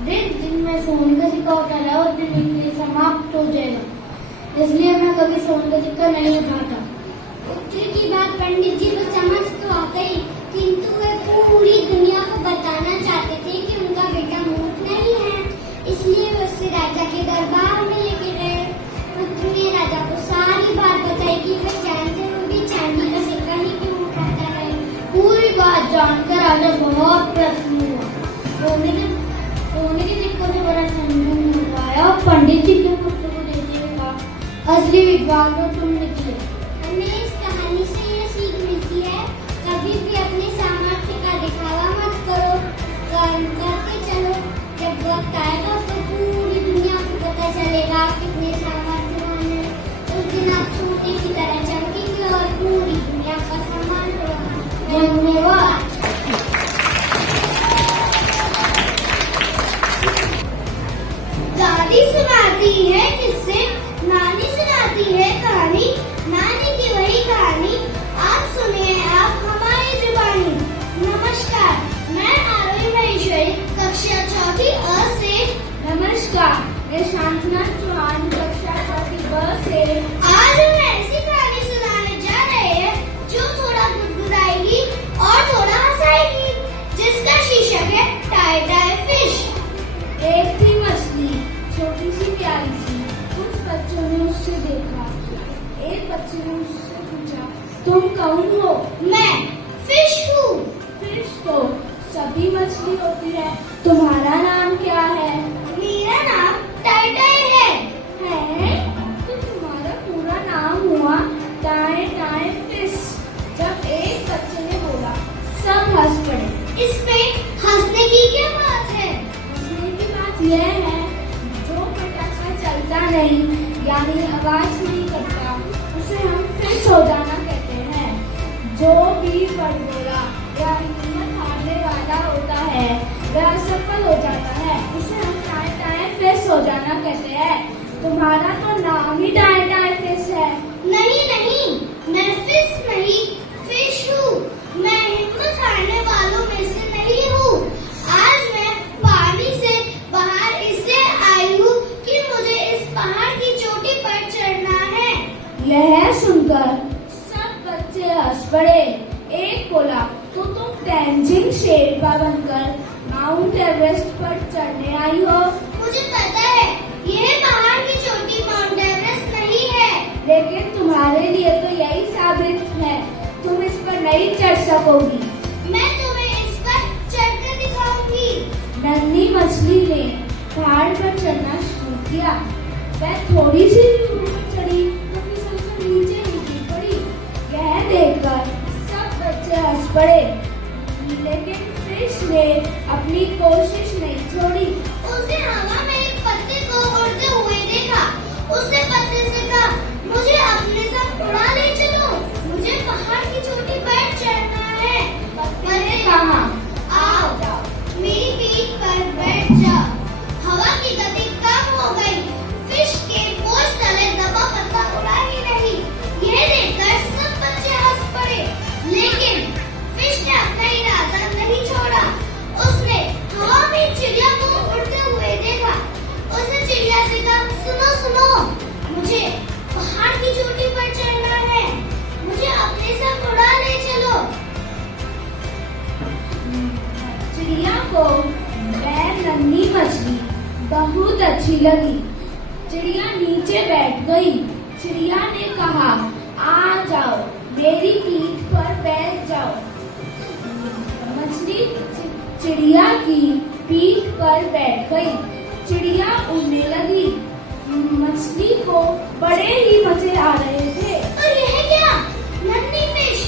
दिन मैं सोने का सिक्का उठा लाया और दिन मेरे लिए समाप्त हो जाएगा, इसलिए मैं कभी सोने का सिक्का नहीं उठाता। पुत्र की बात पंडित जी को समझ तो आ गई, किंतु वे पूरी दुनिया को बताना चाहते थे कि उनका बेटा मूर्ख नहीं है। इसलिए वे उससे राजा के दरबार में लेके गए। पुत्र ने राजा को सारी बात बताई कि वे जानते हुए भी चांदी का सिक्का ही क्यों उठाता है। पूरी बात जानकर राजा बहुत प्रसन्न हुआ। सोने के सिक्कों से बड़ा संदूक मंगवाया और पंडित जी के पुत्र को देते हुए कहा, असली विद्वान तो तुम निकले। हमें इस कहानी से ये सीख मिलती है, कभी भी अपने सामर्थ्य का दिखावा मत करो, कर्म करके चलो। जब वक्त आएगा तो पूरी दुनिया को पता चलेगा आप कितने सामर्थ्यवान हैं। उस दिन आप सोने की तरह चमकेंगे और पूरी दुनिया का सम्मान करोगे। धन्यवाद। दादी सुनाती है किससे, नानी सुनाती है कहानी, नानी की वही कहानी आप सुनिए आप हमारी जुबानी। नमस्कार, मैं आरोही महेश्वरी, कक्षा चौथी अ से। नमस्कार, मैं शांतना चौहान, कक्षा चौथी ब से। आज हम ऐसी कहानी सुनाने जा रहे हैं जो थोड़ा गुदगुदाएगी और थोड़ा हंसाएगी, जिसका शीर्षक है टाई टाई फिश। एक थी मछली, छोटी सी प्यारी सी। कुछ बच्चों ने उससे देखा। एक बच्चे ने उससे पूछा, तुम कौन हो? मैं फिश हूँ। फिश तो सभी मछली होती है, तुम्हारा नाम क्या है? मेरा नाम टाई टाई है। तो तुम्हारा पूरा नाम हुआ टाई टाई फिश। जब एक बच्चे ने बोला, सब हंस पड़े। इस पे हंसने की क्या बात है? हंसने की बात यह है, जो पटाखा चलता नहीं यानी आवाज नहीं करता उसे हम फिश हो जाना कहते हैं। जो भी बड़बोला या हिम्मत हारने वाला होता है वह असफल हो जाता है, उसे हम टाई टाई फिश हो जाना कहते हैं। तुम्हारा तो नाम ही टाई टाई फिश है। नहीं नहीं, मैं फिश नहीं फिश हूँ। मैं हिम्मत हारने वालों में से नहीं हूँ। आज मैं पानी से बाहर इसलिए आई हूँ कि मुझे इस पहाड़ की चोटी पर चढ़ना है। यह सुनकर सब बच्चे हंस पड़े। एक बोला, तो तुम तेंजिंग शेरपा बनकर माउंट एवरेस्ट सकोगी। मैं तुम्हें इस पर चढ़कर दिखाऊंगी। नन्ही मछली ने पहाड़ पर चढ़ना शुरू किया। वह थोड़ी सी ऊपर चढ़ी तो फिसलकर नीचे ही गिर पड़ी। यह देखकर सब बच्चे हंस पड़े, लेकिन फिश ने अपनी कोशिश नहीं छोड़ी। उसने हवा में एक पत्ते को उड़ते हुए देखा। उसने पत्ते से कहा, मुझे अपने साथ उड़ा ले चलो, मुझे पहाड़ की चोटी पर चढ़ना है। पत्ते ने कहा, आओ मेरी पीठ पर बैठ जाओ। हवा की गति कम हो गई। फिश के बोझ तले दबा पत्ता उड़ा ही नहीं। यह देखकर सब बच्चे हंस पड़े, लेकिन फिश ने अपना इरादा नहीं छोड़ा। उसने हवा में चिड़िया को उड़ते हुए देखा। उसने चिड़िया से कहा, सुनो सुनो, मुझे पहाड़ की चोटी पर चढ़ना है, मुझे अपने साथ उड़ा ले चलो। चिड़िया को वह नन्ही मछली बहुत अच्छी लगी। चिड़िया नीचे बैठ गई। चिड़िया ने कहा, आ जाओ मेरी पीठ पर बैठ जाओ। मछली चिड़िया की पीठ पर बैठ गई। चिड़िया उड़ने लगी। मछली को बड़े ही मजे आ रहे थे। और यह क्या, नन्ही फिश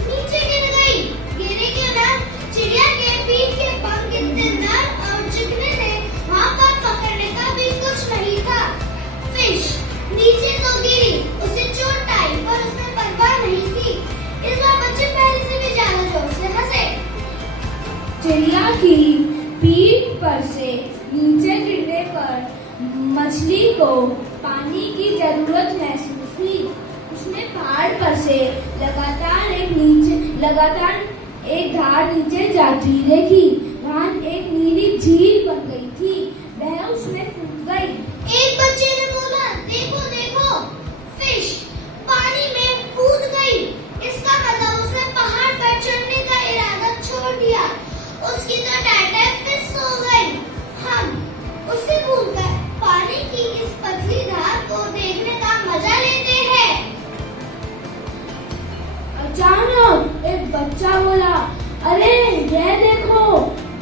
नीचे गिर गई। गिरी क्यों ना, चिड़िया के पीठ के पंख इतने नरम और चिकने थे, वहाँ पर पकड़ने का भी कुछ नहीं था। फिश नीचे तो गिरी, उसे चोट आई, पर उसने परवाह नहीं की। इस बार बच्चे पहले से भी ज्यादा जोर से हंसे। चिड़िया की पीठ पर से नीचे गिरने पर मछली को पानी की जरूरत महसूस हुई। उसने पहाड़ पर से लगातार एक धार नीचे जाती देखी। वहाँ एक नीली झील बन गई थी। वह उसमें कूद गई। एक बच्चे ने बोला, देखो देखो, फिश पानी में कूद गई। इसका मतलब उसने पहाड़ पर चढ़ने का इरादा छोड़ दिया। उसकी तो टाटा फिश हो गई। हम उसे भूलकर पानी की इस पतली धार को देखने का मजा लेते हैं। अचानक एक बच्चा बोला, अरे ये देखो,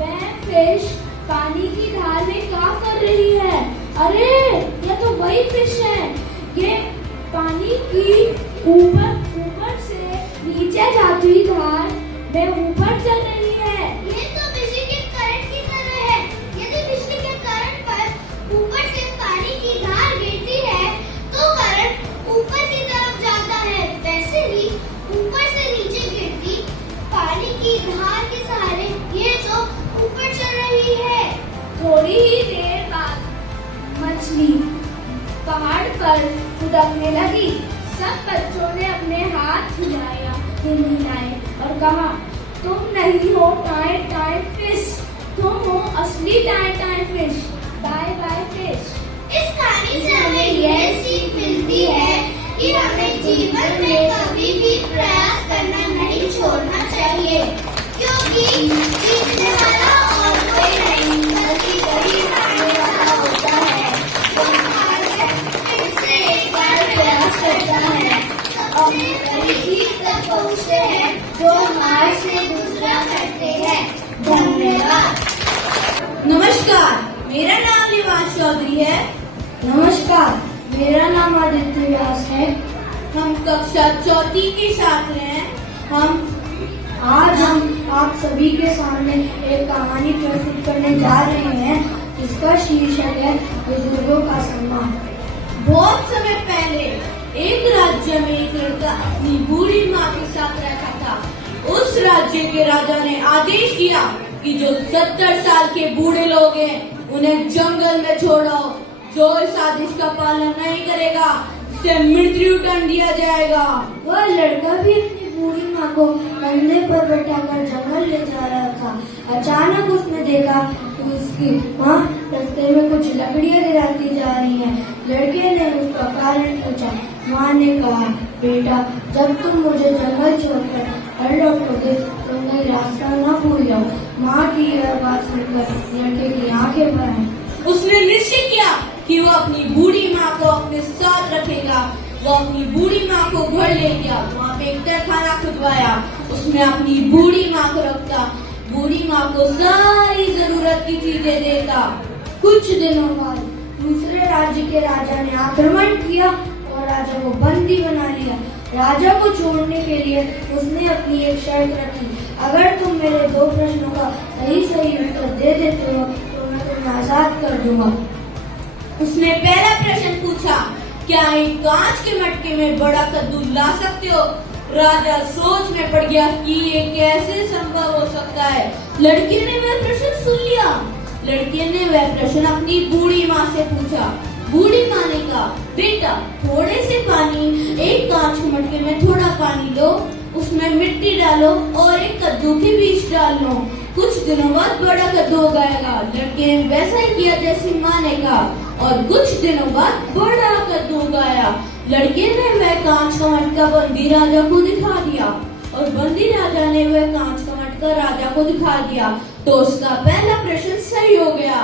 वह फिश पानी की धार में क्या कर रही है? अरे ये तो वही फिश है। ये पानी की ऊपर से नीचे जाती हुई धार में ऊपर चल रही है। ये तो बिजली के करंट की तरह है। यदि बिजली के करंट पर ऊपर से पानी की धार गिरती है तो करंट ऊपर की तरफ जाता है। वैसे ही ऊपर से नीचे गिरती पानी की धार के सहारे ये तो ऊपर चल रही है। थोड़ी ही देर बाद मछली पहाड़ पर कूदने लगी। सब बच्चों ने अपने हाथ हिलाए और कहा, तुम नहीं हो टाई टाई फिश, तुम हो असली टाई टाई फिश। Bye bye fish. इस कहानी से हमें यह सीख मिलती है कि हमें जीवन में कभी भी प्रयास करना नहीं छोड़ना चाहिए, क्योंकि जीतने वाला और कोई नहीं बल्कि वही हारने वाला होता है। जो हारकर फिर से एक बार प्रयास करता है, अपने करीब तक पहुँचते हैं जो हार से गुजरा करते हैं। धन्यवाद। नमस्कार, मेरा नाम निवास चौधरी है। नमस्कार, मेरा नाम आदित्य व्यास है। हम कक्षा चौथी के छात्र हैं। आज हम आप सभी के सामने एक कहानी प्रस्तुत करने जा रहे हैं, जिसका शीर्षक है बुजुर्गों का सम्मान। बहुत समय पहले एक राज्य में एक लड़का अपनी बूढ़ी माँ के साथ रहता था। उस राज्य के राजा ने आदेश दिया कि जो 70 साल के बूढ़े लोग हैं उन्हें जंगल में छोड़ो। जो इस आदेश का पालन नहीं करेगा उसे मृत्यु दंड दिया जाएगा। वह लड़का भी अपनी बूढ़ी माँ को कंधे पर बैठाकर जंगल ले जा रहा था। अचानक उसने देखा कि उसकी माँ रास्ते में कुछ लकड़ियाँ गिराती जा रही हैं। लड़के ने उसका कारण पूछा। माँ ने कहा, बेटा, जब तुम मुझे जंगल छोड़कर घर लौटोगे तो मैं रास्ता न भूल जाओ। माँ की यह बात सुनकर लड़के की आंखें भर आई। उसने निश्चय किया कि वो अपनी बूढ़ी माँ को अपने साथ रखेगा। वो अपनी बूढ़ी माँ को घर ले गया। वहाँ पे एक तहखाना खुदवाया। उसमें अपनी बूढ़ी माँ को रखता, बूढ़ी माँ को सारी जरूरत की चीजें देता। कुछ दिनों बाद दूसरे राज्य के राजा ने आक्रमण किया और राजा को बंदी बना लिया। राजा को छोड़ने के लिए उसने अपनी एक शर्त रखी, अगर तुम मेरे 2 प्रश्नों का सही उत्तर दे देते हो तो मैं तुम्हें आजाद कर दूंगा। उसने पहला प्रश्न पूछा, क्या एक कांच के मटके में बड़ा कद्दू ला सकते हो? राजा सोच में पड़ गया कि ये कैसे संभव हो सकता है। लड़के ने वह प्रश्न सुन लिया। लड़के ने वह प्रश्न अपनी बूढ़ी माँ से पूछा। बूढ़ी माँ ने कहा, बेटा थोड़े से पानी, एक कांच के मटके में थोड़ा पानी लो, उसमें मिट्टी डालो और एक कद्दू के बीज डाल लो, कुछ दिनों बाद बड़ा कद्दू उगाएगा। लड़के ने वैसा ही किया जैसी माँ ने कहा और कुछ दिनों बाद बड़ा कद्दू उगाया। लड़के ने वह कांच का मटका बंदी राजा को दिखा दिया और बंदी राजा ने वह कांच का मटका राजा को दिखा दिया, तो उसका पहला प्रश्न सही हो गया।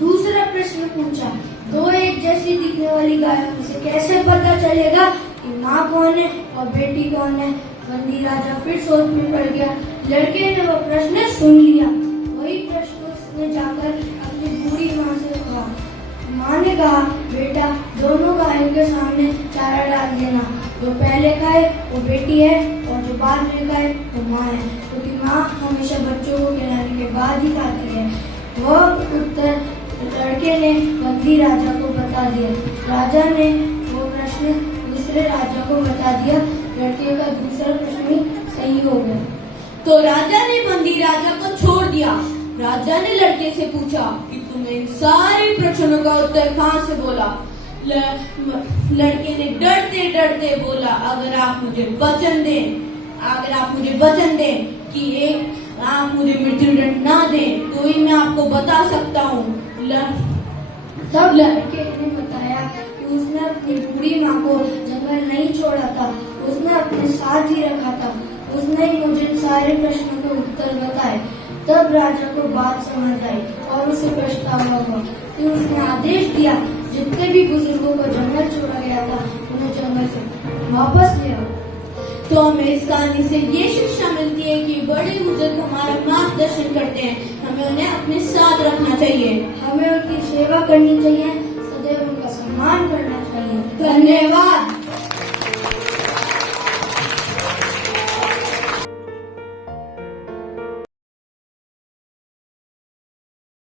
दूसरा प्रश्न पूछा, 2 एक जैसी दिखने वाली गायों में से कैसे पता चलेगा कि माँ कौन है और बेटी कौन है? बंदी राजा फिर सोच में पड़ गया। लड़के ने वो प्रश्न सुन लिया। वही प्रश्न उसने जाकर अपनी बूढ़ी माँ से कहा। माँ ने कहा, बेटा दोनों गायों के सामने चारा डाल देना, जो पहले खाए वो बेटी है और जो बाद में खाए वो माँ है, क्योंकि माँ हमेशा बच्चों को खिलाने के बाद ही खाती है। वह उत्तर लड़के ने बंदी राजा को बता दिया। राजा ने वो प्रश्न दूसरे राजा को बता दिया। लड़के का दूसरा प्रश्न भी सही हो गया। तो राजा ने बंदी राजा को छोड़ दिया। राजा ने लड़के से पूछा कि तुमने इन सारे प्रश्नों का उत्तर कहाँ से बोला? लड़के ने डरते डरते बोला, अगर आप मुझे वचन दें कि आप मुझे मृत्युदंड ना दें तो ही मैं आपको बता सकता हूँ। तब लड़के ने बताया कि उसने अपनी बूढ़ी माँ को जंगल नहीं छोड़ा था, उसने अपने साथ ही रखा था। उसने ही मुझे सारे प्रश्नों के उत्तर बताए। तब राजा को बात समझ आई और उसे पछतावा हुआ। फिर उसने आदेश दिया, जितने भी बुजुर्गों को जंगल छोड़ा गया था उन्हें जंगल से वापस ले आओ। तो हमें इस कहानी से ये शिक्षा मिलती है कि बड़े बुजुर्ग हमारा मार्गदर्शन करते हैं, हमें उन्हें अपने साथ रखना चाहिए, हमें उनकी सेवा करनी चाहिए, सदैव उनका सम्मान करना चाहिए। धन्यवाद।